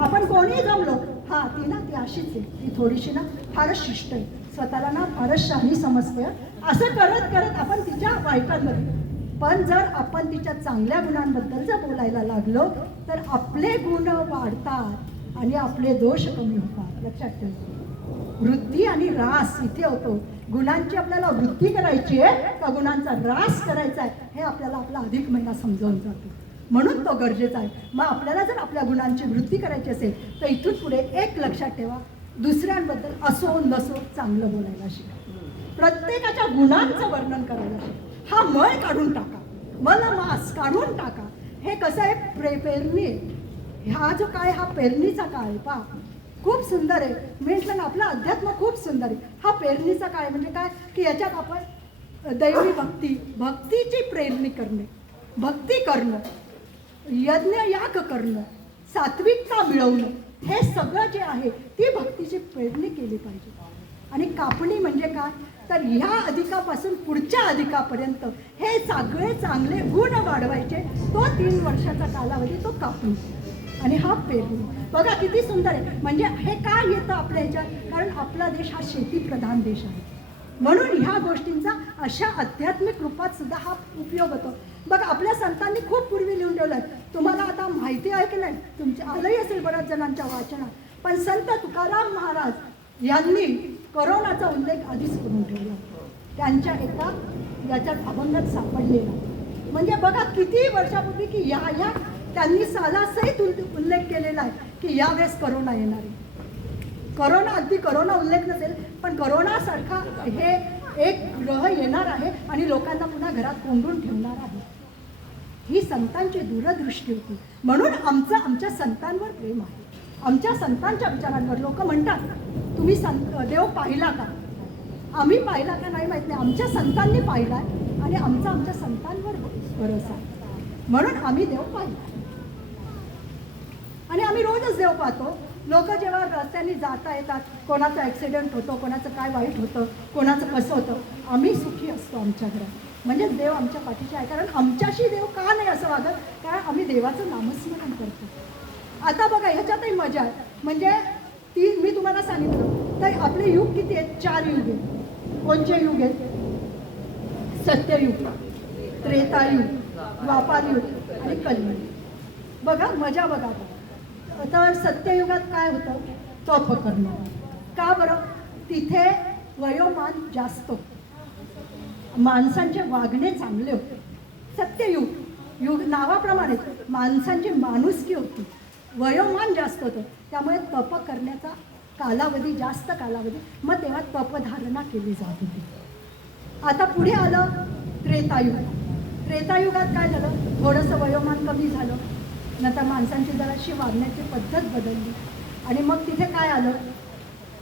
आपण कोणीही जमलो, हा ती अशीच आहे, ती थोडीशी फारच शिष्ट आहे, स्वतःला फारच शाही समजते, असं करत करत आपण तिच्या वाईटांमध्ये. पण जर आपण तिच्या चांगल्या गुणांबद्दल जर बोलायला लागलो तर आपले गुण वाढतात आणि आपले दोष कमी होतात. लक्षात ठेवा, वृद्धी आणि ऱ्हास इथे होतो. गुणांची आपल्याला वृद्धी करायची आहे का गुणांचा ऱ्हास करायचा आहे, हे आपल्याला आपला अधिक महिना समजावून जातो, म्हणून तो गरजेचा आहे. मग आपल्याला जर आपल्या गुणांची वृद्धी करायची असेल तर इथून पुढे एक लक्षात ठेवा, दुसऱ्यांबद्दल असो नसो चांगलं बोलायला शिका, प्रत्येकाच्या गुणांचं वर्णन करायला शिका. हा मळ काढून टाका, मास काढून टाका. हे कसं आहे, पेरणी. हा जो काय, हा पेरणीचा काळ आहे. पहा, खूप सुंदर आहे. मी म्हटलं ना, आपलं अध्यात्म खूप सुंदर आहे. हा पेरणीचा काळ म्हणजे काय की याच्यात आपण दैवी भक्तीची प्रेरणी करणे, भक्ती करणं, यज्ञ करणं, सात्विकता मिळवणं, हे सगळं जे आहे ती भक्तीची प्रेरणी केली पाहिजे. आणि कापणी म्हणजे काय, तर ह्या अधिकापासून पुढच्या अधिकापर्यंत हे सगळे चांगले गुण वाढवायचे. तो 3 वर्षाचा कालावधी, तो कापणी आणि हा पेरणी. बघा किती सुंदर आहे. म्हणजे हे काय येतं आपल्या ह्याच्यात, कारण आपला देश हा शेतीप्रधान देश आहे, म्हणून ह्या गोष्टींचा अशा आध्यात्मिक रूपात सुद्धा हा उपयोग होतो. बघा, आपल्या संतांनी खूप पूर्वी लिहून ठेवलं आहे. तुम्हाला आता माहिती आहे की नाही, तुमच्या आलंही असेल बऱ्याच जणांच्या वाचनात, पण संत तुकाराम महाराज यांनी करोनाचा उल्लेख आधीच करून ठेवला. त्यांच्या एका याच्यात अभंगात सापडलेला. म्हणजे बघा किती वर्षापूर्वी की ह्या त्यांनी सालासहित उल्लेख केलेला आहे की यावेळेस करोना येणार आहे. करोना, अगदी करोना उल्लेख नसेल पण करोनासारखा हे एक ग्रह येणार आहे आणि लोकांना पुन्हा घरात कोंडून ठेवणार आहे. ही संतांची दूरदृष्टी होती, म्हणून आमच्या संतांवर प्रेम आहे, आमच्या संतांच्या विचारांवर. लोक म्हणतात तुम्ही देव पाहिला का? आम्ही पाहिला का नाही माहीत नाही, आमच्या संतांनी पाहिला आहे आणि आमच्या संतांवर भरोसा आहे, म्हणून आम्ही देव पाहिला. आणि आम्ही रोजच देव पाहतो. लोक जेव्हा रस्त्याने जाता येतात, कोणाचा ॲक्सिडेंट होतो, कोणाचं काय वाईट होतं, कोणाचं कसं होतं, आम्ही सुखी असतो आमच्या घरात, म्हणजे देव आमच्या पाठीशी आहे. कारण आमच्याशी देव का नाही असं वागत, कारण आम्ही देवाचं नामस्मरण करतो. आता बघा, ह्याच्यातही मजा आहे. म्हणजे मी तुम्हाला सांगितलं तर आपले युग किती आहेत? 4 युग आहेत. कोणचे युग आहेत? सत्ययुग, त्रेतायुग, द्वापारयुग आणि कलियुग. बघा मजा बघा. तर सत्ययुगात काय होतं? तप करणं. का बरं? तिथे वयोमान जास्त होतं, माणसांचे वागणे चांगले होते. सत्ययुग नावाप्रमाणे माणसांची माणुसकी होती, वयोमान जास्त होतं, त्यामुळे तप करण्याचा कालावधी जास्त कालावधी. मग तेव्हा तपधारणा केली जात होती. आता पुढे आलं त्रेतायुग. त्रेतायुगात काय झालं? थोडंसं वयोमान कमी झालं, नंतर माणसांची जराशी वागण्याची पद्धत बदलली आणि मग तिथे काय आलं?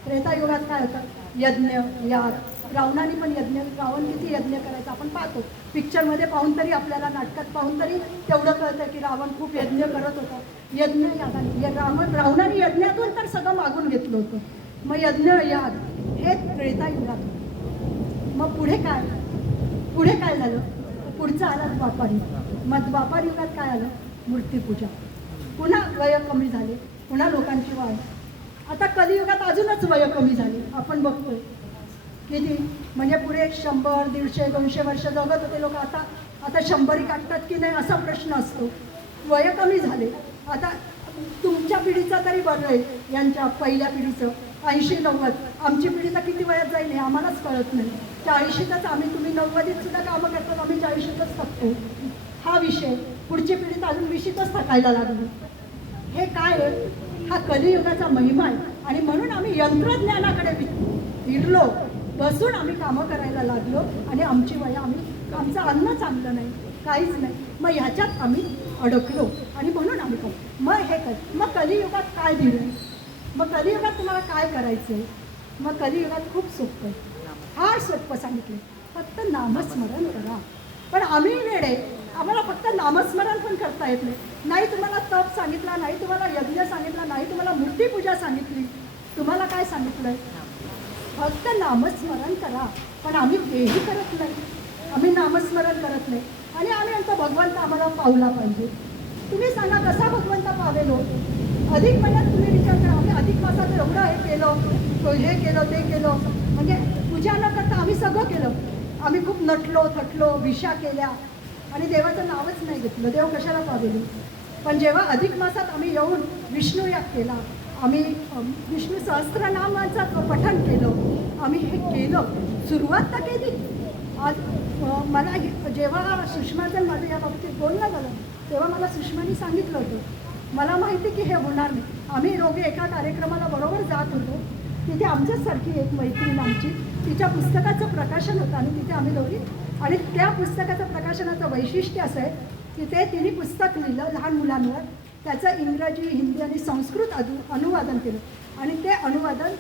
त्रेतायुगात काय होतं? यज्ञ, याग. रावणाने पण यज्ञ, रावण किती यज्ञ करायचा आपण पाहतो पिक्चरमध्ये पाहून तरी, आपल्याला नाटकात पाहून तरी तेवढं कळतं की रावण खूप यज्ञ करत होता. यज्ञ यागाने रावणाने यज्ञातून तर सगळं मागून घेतलं होतं. मग यज्ञ याग हे त्रेतायुगात होतं. मग पुढे काय झालं? पुढचं आलं द्वापारयुग. मग द्वापारयुगात काय आलं? मूर्तीपूजा. पुन्हा वय कमी झाले, पुन्हा लोकांची वाढ. आता कलियुगात अजूनच वय कमी झाली. आपण बघतोय किती, म्हणजे पुढे 100, 150, 200 वर्ष जगत होते लोक, आता 100 काढतात की नाही असा प्रश्न असतो. वय कमी झाले. आता तुमच्या पिढीचं तरी बरं आहे, यांच्या पहिल्या पिढीचं 80, 90. आमची पिढी तर किती वयात जाईल हे आम्हालाच कळत नाही. 40तच आम्ही, तुम्ही 90त सुद्धा कामं करतात, आम्ही 40तच थकतो. हा विषय पुढची पिढी अजून विषयच थकायला लागली. हे काय आहे? हा कलियुगाचा महिमा आहे. आणि म्हणून आम्ही यंत्रज्ञानाकडे फिरलो, बसून आम्ही कामं करायला लागलो आणि आमची आमचं अन्न चांगलं नाही, काहीच नाही. मग ह्याच्यात आम्ही अडकलो आणि म्हणून आम्ही मग हे मग कलियुगात काय दिलं? मग कलियुगात तुम्हाला काय करायचं आहे? मग कलियुगात खूप सोपं आहे, फार सोपं सांगितलं. फक्त नामस्मरण करा. पण आम्ही वेडे, आम्हाला फक्त नामस्मरण पण करता येत नाही. नाही तुम्हाला तप सांगितला, नाही तुम्हाला यज्ञ सांगितला, नाही तुम्हाला मूर्तीपूजा सांगितली. तुम्हाला काय सांगितलंय? फक्त नामस्मरण करा. पण आम्ही तेही करत नाही, आम्ही नामस्मरण करत नाही. आणि आम्ही म्हणतो भगवंत आम्हाला पावला पाहिजे. तुम्ही सांगा कसा भगवंत पावेल? अधिक महिन्यात तुम्ही विचार करा, आम्ही अधिक मासात एवढं हे केलं ते केलं, म्हणजे पूजा न करता आम्ही सगळं केलं. आम्ही खूप नटलो थटलो, विशा केल्या आणि देवाचं नावच नाही घेतलं. देव कशाला पावेल? पण जेव्हा अधिक मासात आम्ही येऊन विष्णू याग केला, आम्ही विष्णू सहस्त्रनामाचं पठण केलं, आम्ही हे केलं, सुरुवात तर केली. आज मला जेव्हा सुषमाचं माझं या बाबतीत बोलणं झालं तेव्हा मला सुषमाने सांगितलं होतं, मला माहिती की हे होणार नाही. आम्ही दोघे एका कार्यक्रमाला बरोबर जात होतो. तिथे आमच्याचसारखी एक मैत्रीण आमची, तिच्या पुस्तकाचं प्रकाशन होतं आणि तिथे आम्ही दोघी, आणि त्या पुस्तकाचं प्रकाशनाचं वैशिष्ट्य असं आहे की तिने पुस्तक लिहिलं लहान मुलांवर, त्याचं इंग्रजी, हिंदी आणि संस्कृत अनुवादन केलं आणि ते अनुवादन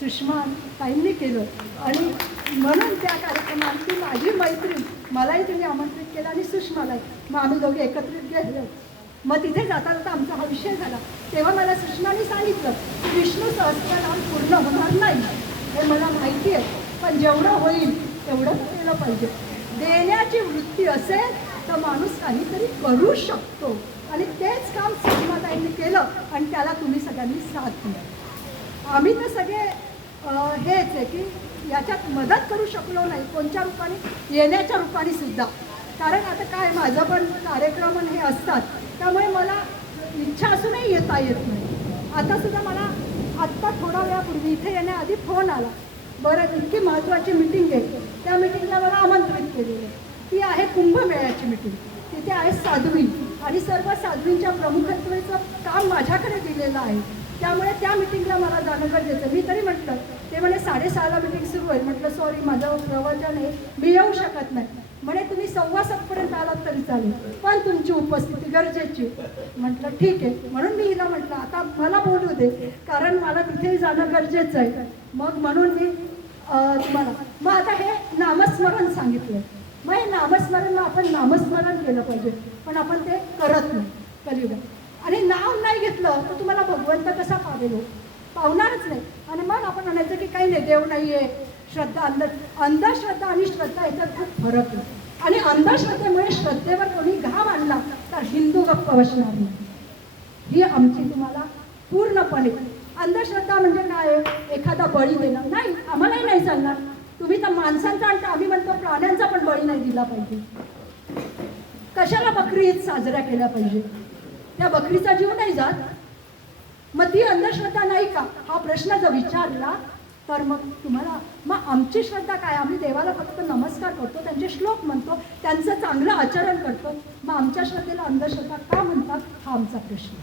सुषमा ताईंनी केलं. आणि म्हणून त्या कार्यक्रमात ती माझी मैत्रीण, मलाही तुम्ही आमंत्रित केलं आणि सुषमालाही. मग आम्ही दोघे एकत्रित गेलो. मग तिथे जाता जाता आमचा हा विषय झाला. तेव्हा मला सुषमाने सांगितलं की विष्णू सहस्त्रनाम पूर्ण होणार नाही, हे मला माहिती आहे, पण जेवढं होईल तेवढं केलं पाहिजे. देण्याची वृत्ती असेल तर माणूस काहीतरी करू शकतो. आणि तेच काम सुषमाताईंनी केलं आणि त्याला तुम्ही सगळ्यांनी साथ दिली. आम्ही तर सगळे हेच आहे की याच्यात मदत करू शकलो नाही, कोणत्या रूपाने? येण्याच्या रूपाने सुद्धा. कारण आता काय, माझं पण कार्यक्रम हे असतात, त्यामुळे मला इच्छा असूनही येता येत नाही. आतासुद्धा मला आत्ता थोडा वेळापूर्वी इथे येण्याआधी फोन आला, बरं इतकी महत्त्वाची मीटिंग आहे, त्या मीटिंगला मला आमंत्रित केलेलं आहे. ती आहे कुंभमेळ्याची मीटिंग. तिथे आहे साध्वी आणि सर्व साध्वींच्या प्रमुखत्वाचं काम माझ्याकडे दिलेलं आहे. त्यामुळे त्या मीटिंगला मला जाणं गरजेचं. मी तरी म्हटलं, ते म्हणे 6:30ला मीटिंग सुरू आहे. म्हटलं सॉरी, माझं प्रवचन आहे, मी येऊ शकत नाही. म्हणे तुम्ही 6:15पर्यंत आलात तरी चालेल, पण तुमची उपस्थिती गरजेची. म्हटलं ठीक आहे. म्हणून मी हिला म्हटलं आता मला बोलू दे, कारण मला तिथेही जाणं गरजेचं आहे. मग म्हणून मी तुम्हाला मग आता हे नामस्मरण सांगितलं. मग हे नामस्मरण, आपण नामस्मरण केलं पाहिजे, पण आपण ते करत नाही कलियुगात. आणि नाव नाही घेतलं तर तुम्हाला भगवंत कसा पावेल? पावणारच नाही. आणि मग आपण म्हणायचं की काही नाही, देव नाही आहे, श्रद्धा. अंधश्रद्धा आणि श्रद्धा याच्यात खूप फरक आहे. आणि अंधश्रद्धेमुळे श्रद्धेवर कोणी घाव आणला तर हिंदू गप्प बसणार नाही, ही आमची तुम्हाला पूर्णपणे. अंधश्रद्धा म्हणजे काय? एखादा बळी देणं नाही, आम्हालाही नाही चालणार. तुम्ही तर माणसांचा आणि आम्ही म्हणतो प्राण्यांचा पण बळी नाही दिला पाहिजे. कशाला बकरी ईद साजऱ्या केल्या पाहिजे? त्या बकरीचा जीव नाही जात, मग ती अंधश्रद्धा नाही का? हा प्रश्न जर विचारला तर मग तुम्हाला, मग आमची श्रद्धा काय? आम्ही देवाला फक्त नमस्कार करतो, त्यांचे श्लोक म्हणतो, त्यांचं चांगलं आचरण करतो. मग आमच्या श्रद्धेला अंधश्रद्धा का म्हणतात? हा आमचा प्रश्न.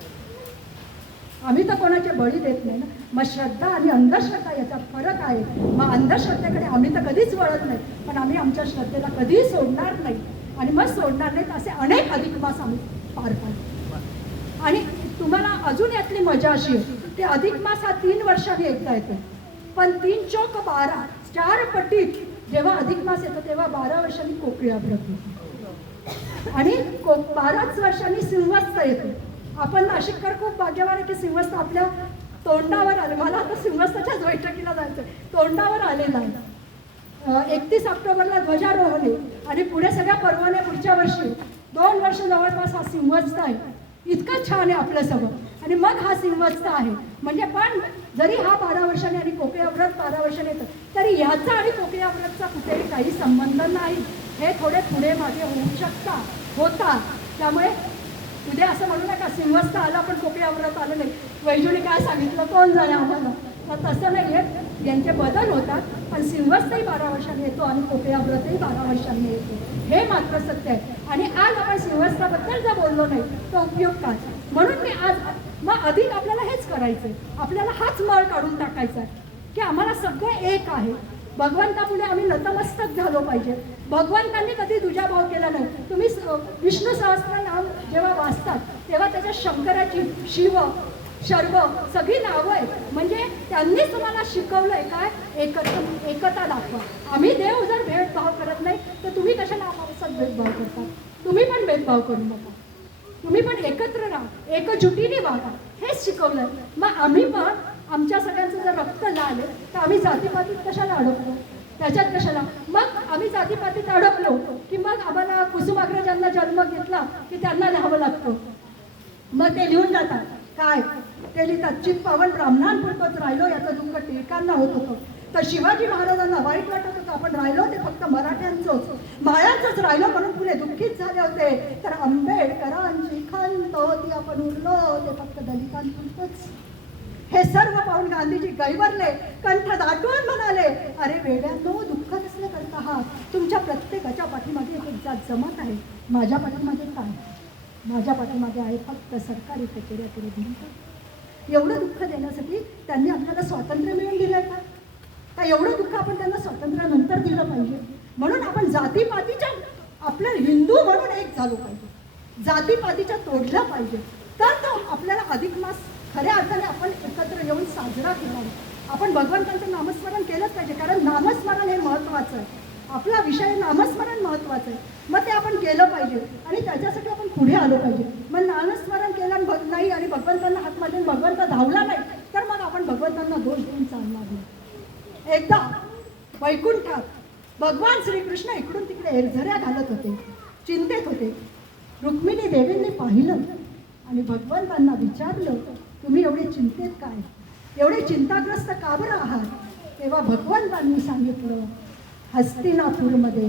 आम्ही तर कोणाचे बळी देत नाही ना. मग श्रद्धा आणि अंधश्रद्धा याच्यात फरक आहे. मग अंधश्रद्धेकडे आम्ही तर कधीच वळत नाही, पण आम्ही आमच्या श्रद्धेला कधीही सोडणार नाही. आणि मग सोडणार नाहीत असे अनेक अधिक मास आम्ही पार पाडतो. आणि तुम्हाला अजून यातली मजा अशी आहे की अधिक मास हा 3 वर्षांनी एकदा येतो, पण 3 चौक 12, 4 पटीत जेव्हा अधिक मास येतो तेव्हा 12 वर्षांनी कोकळी व्रत येतो आणि 12च वर्षांनी सिंहस्थ येतो. आपण नाशिककर खूप भाग्यवान आहे की सिंहस्थ आपल्या तोंडावर आले. मला आता सिंहस्थाच्याच बैठकीला जायचं, तोंडावर आलेलं आहे. 31 ऑक्टोबरला ध्वजारोहण आहे आणि पुढे सगळ्या पर्वाने पुढच्या वर्षी 2 वर्ष जवळपास हा सिंहस्थ आहे. इतकं छान आहे आपलं सगळं. आणि मग हा सिंहस्थ आहे म्हणजे, पण जरी हा 12 वर्षांनी आणि कोकळी व्रत 12 वर्षांनी येतं, तरी ह्याचा आणि कोकळी व्रतचा कुठेही काही संबंध नाही. हे थोडे पुढे मागे होऊ शकता, होता. त्यामुळे उद्या असं म्हणू नका सिंहस्थ आला पण कोकळी व्रत आलं नाही. वैजुने काय सांगितलं कोण जाणे आम्हाला. तर तसं नाही आहे, यांचे बदल होतात, पण सिंहस्थही 12 वर्षांनी येतो आणि कोपयाव्रतही 12 वर्षांनी येतो, हे मात्र सत्य आहे. आणि आज आपण सिंहस्थाबद्दल जर बोललो नाही तर उपयोग काय? म्हणून मी आज मग अधिक आपल्याला हेच करायचं आहे, आपल्याला हाच मळ काढून टाकायचा आहे की आम्हाला सगळं एक आहे. भगवंतापुढे आम्ही नतमस्तक झालो पाहिजे. भगवंतांनी कधी दुजाभाव केला नाही. तुम्ही विष्णू सहस्त्रनाम जेव्हा वाचतात तेव्हा त्याच्या शंकराची, शिव, शर्व सगळी नावं आहेत. म्हणजे त्यांनीच तुम्हाला शिकवलंय काय? एकता दाखवा. आम्ही देव जर भेदभाव करत नाही तर तुम्ही कशाला आपापसात भेदभाव करता? तुम्ही पण भेदभाव करू नका, तुम्ही पण एकत्र राहा, एकजुटीने वागा, हेच शिकवलंय. मग आम्ही पण आमच्या सगळ्यांचं जर रक्त लाल आहे तर आम्ही जातीपातीत कशाला अडकलो? त्याच्यात कशाला? मग आम्ही जातीपातीत अडकलो की मग आम्हाला कुसुमाग्रजांना जन्म घेतला की त्यांना लिहावं लागतं. मग ते लिहून जातात काय? ते लिहितात, चित्पावन ब्राह्मणांपुरतंच राहिलो याचं दुःख टिळकांना होत होतं. तर शिवाजी महाराजांना वाईट वाटत होतं आपण राहिलो ते फक्त मराठ्यांचंच, माळ्यांचंच राहिलो म्हणून पुढे दुःखीत झाले होते. तर आंबेडकरांची खंत होती आपण उरलो ते फक्त दलितांपुरतंच. हे सर्व पाहून गांधीजी गैवरले, कंठ दाटून म्हणाले, अरे वेड्यांनो, दुःख कसले करत आहात? तुमच्या प्रत्येकाच्या पाठीमागे एक जात जमात आहे. माझ्या पाठीमागे काय? माझ्या पाठीमागे आहे फक्त सरकारी कचेऱ्याकडे भिंत. एवढं दुःख देण्यासाठी त्यांनी आपल्याला स्वातंत्र्य मिळवून दिलंय का एवढं दुःख आपण त्यांना स्वातंत्र्यानंतर दिलं पाहिजे? म्हणून आपण जातीपातीच्या, आपल्या हिंदू म्हणून एक झालो पाहिजे, जातीपातीच्या तोडलं पाहिजे. तर तो आपल्याला अधिक मास खऱ्या अर्थाने आपण एकत्र येऊन साजरा केला. आपण भगवंतांचं नामस्मरण केलंच पाहिजे, कारण नामस्मरण हे महत्त्वाचं आहे. आपला विषय नामस्मरण महत्त्वाचं आहे. मग ते आपण केलं पाहिजे आणि त्याच्यासाठी आपण पुढे आलो पाहिजे. मग नामस्मरण केलं नाही आणि भगवंतांना हातमध्ये भगवंत धावला नाही तर मग आपण भगवंतांना दोष देऊन चालणार नाही. एकदा वैकुंठात भगवान श्रीकृष्ण इकडून तिकडे एरझऱ्या घालत होते, चिंतेत होते. रुक्मिणी देवींनी पाहिलं आणि भगवंतांना विचारलं, तुम्ही एवढे चिंतेत काय? एवढे चिंताग्रस्त का बरं आहात? तेव्हा भगवंतांनी सांगितलं, हस्तिनापूरमध्ये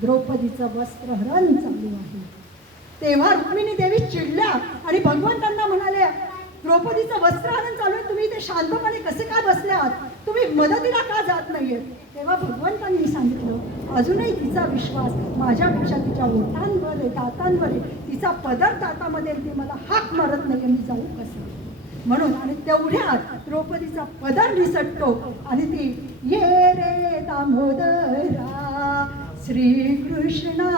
द्रौपदीचं वस्त्रहरण चालू आहे. तेव्हा रुक्मिणी देवी चिडल्या आणि भगवंतांना म्हणाल्या, द्रौपदीचं वस्त्रहरण चालू आहे, तुम्ही इथे शांतपणे कसे का बसले आहात? तुम्ही मदतीला का जात नाहीये? तेव्हा भगवंतांनी सांगितलं, अजूनही तिचा विश्वास माझ्यापेक्षा तिच्या ओठांवर आहे, दातांवर आहे, तिचा पदर दातामध्ये ती मला हाक मारत नाही, मी जाऊ कसं? म्हणून आणि तेवढ्यात द्रौपदीचा पदर निसटतो आणि ती ये रे दामोदरा श्रीकृष्णा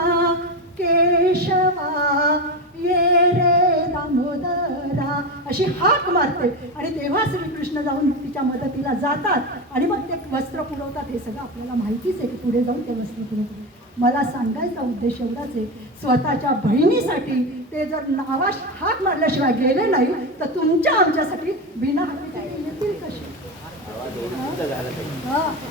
केशवा ये रे दामोदरा अशी हाक मारते. आणि तेव्हा श्रीकृष्ण जाऊन तिच्या मदतीला जातात आणि मग ते वस्त्र पुरवतात. हे सगळं आपल्याला माहितीच आहे की पुढे जाऊन ते वस्त्र पुरवतात. मला सांगायचा उद्देश एवढाच आहे, स्वतःच्या बहिणीसाठी ते जर नावास हाक मारल्याशिवाय गेले नाही तर तुमच्या आमच्यासाठी बिना हाकी येतील कसे?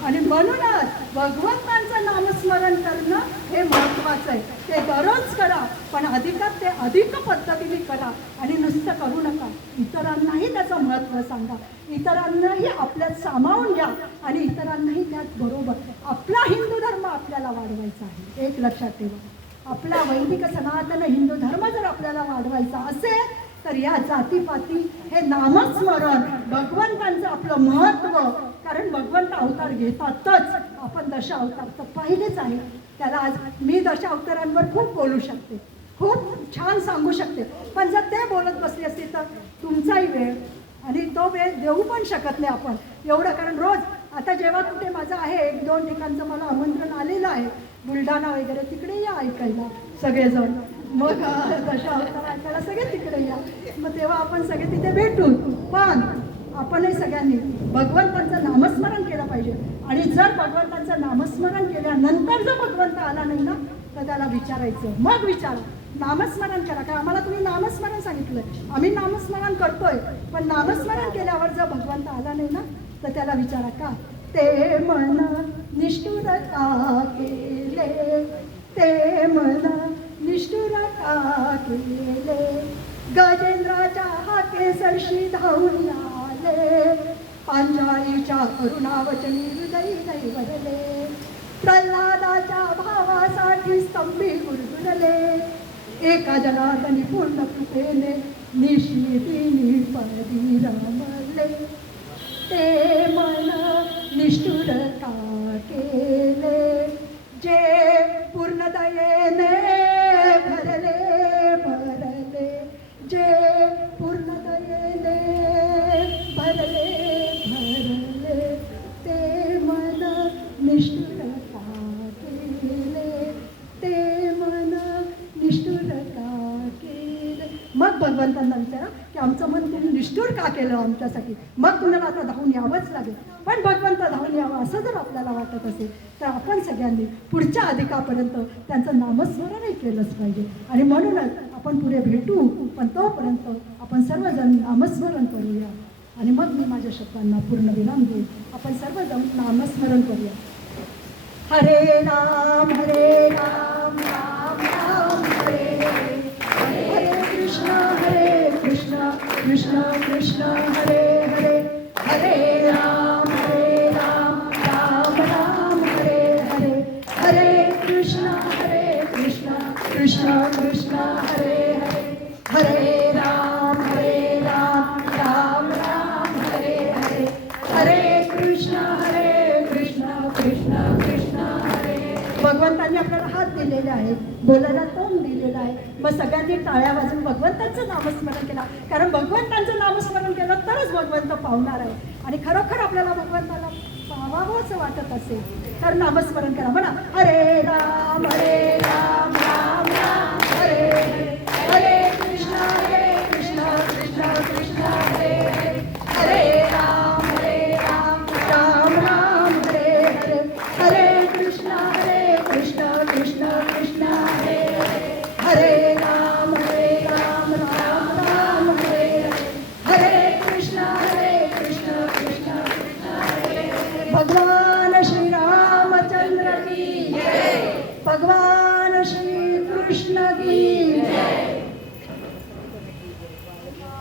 आणि म्हणूनच भगवंतांचं नामस्मरण करणं हे महत्त्वाचं आहे. ते दररोज करा, पण अधिकात ते अधिक पद्धतीने करा आणि नुसतं करू नका. इतरांनाही त्याचं महत्त्व सांगा, इतरांनाही आपल्यात सामावून घ्या आणि इतरांनाही त्यात बरोबर. आपला हिंदू धर्म आपल्याला वाढवायचा आहे, एक लक्षात ठेवा. आपला वैदिक सनातन हिंदू धर्म जर आपल्याला वाढवायचा असेल तर या जातीपाती हे नामस्मरण, भगवंतांचं आपलं महत्त्व, कारण भगवंत अवतार घेतातच. आपण दशा अवतार तर पाहिलेच आहे. त्याला आज मी दशा अवतारांवर खूप बोलू शकते, खूप छान सांगू शकते, पण जर ते बोलत बसले असते तर तुमचाही वेळ आणि तो वेळ देऊ पण शकत नाही आपण एवढं. कारण रोज आता जेव्हा कुठे माझं आहे 1-2 ठिकाणचं मला आमंत्रण आलेलं आहे, बुलढाणा वगैरे, तिकडे या ऐकायला सगळेजण. मग दशा अवतार ऐकायला सगळे तिकडे या. मग तेव्हा आपण सगळे तिथे भेटू. पण आपणही सगळ्यांनी भगवंतांचं नामस्मरण केलं पाहिजे. आणि जर भगवंतांचं नामस्मरण केल्यानंतर जर भगवंत आला नाही ना तर त्याला विचारायचं, मग विचारा, नामस्मरण करा. का आम्हाला तुम्ही नामस्मरण सांगितलंय, आम्ही नामस्मरण करतोय, पण नामस्मरण केल्यावर जर भगवंत आला नाही ना तर त्याला विचारा, का ते मन निष्ठुर का केले, ते मन निष्ठुर का केले, गजेंद्राच्या हाकेसरशी धावून आले, पांचाळीच्या करुणावचनी हृदय दैवरले, प्रल्हादाच्या भावासाठी स्तंभी गुरगुरले, एका जनार्दनी पूर्ण कृपेने निशिदिनी पदी रमले. ते मन निष्ठुर का केले जे पूर्ण दयेने भरले भरले जे पूर्ण दयेने भरले भरले ते मन निष्ठुर का केले ते मन निष्ठुर का केले. मग भगवंतांना विचारा की आमचं मन तुम्ही निष्ठुर का केलं आमच्यासाठी. मग तुम्हाला आता धावून यावंच लागेल. पण भगवंत धावून यावं असं जर आपल्याला वाटत असेल तर आपण सगळ्यांनी पुढच्या अधिकापर्यंत त्यांचं नामस्मरणही केलंच पाहिजे. आणि म्हणूनच आपण पुढे भेटू, पण तोपर्यंत आपण सर्वजण नामस्मरण करूया. आणि मग मी माझ्या शब्दांना पूर्ण विराम देईन. आपण सर्वजण नामस्मरण करूया. हरे राम राम राम हरे हरे, हरे कृष्ण कृष्ण कृष्ण हरे हरे, हरे राम राम राम हरे हरे, हरे कृष्ण कृष्ण कृष्ण हरे हरे, हरे राम राम राम हरे हरे, हरे कृष्ण कृष्ण कृष्ण हरे. भगवंतांनी आपल्याला हात दिलेले आहेत, बोलायला तोंड दिलेलं आहे. मग सगळ्यांनी टाळ्या वाजून भगवंतांचं नामस्मरण केलं. कारण भगवंतांचं नामस्मरण केलं तरच भगवंत पावणार आहे. आणि खरोखर आपल्याला भगवंताला पावावं असं वाटत असेल तर नामस्मरण करा. म्हणा हरे राम राम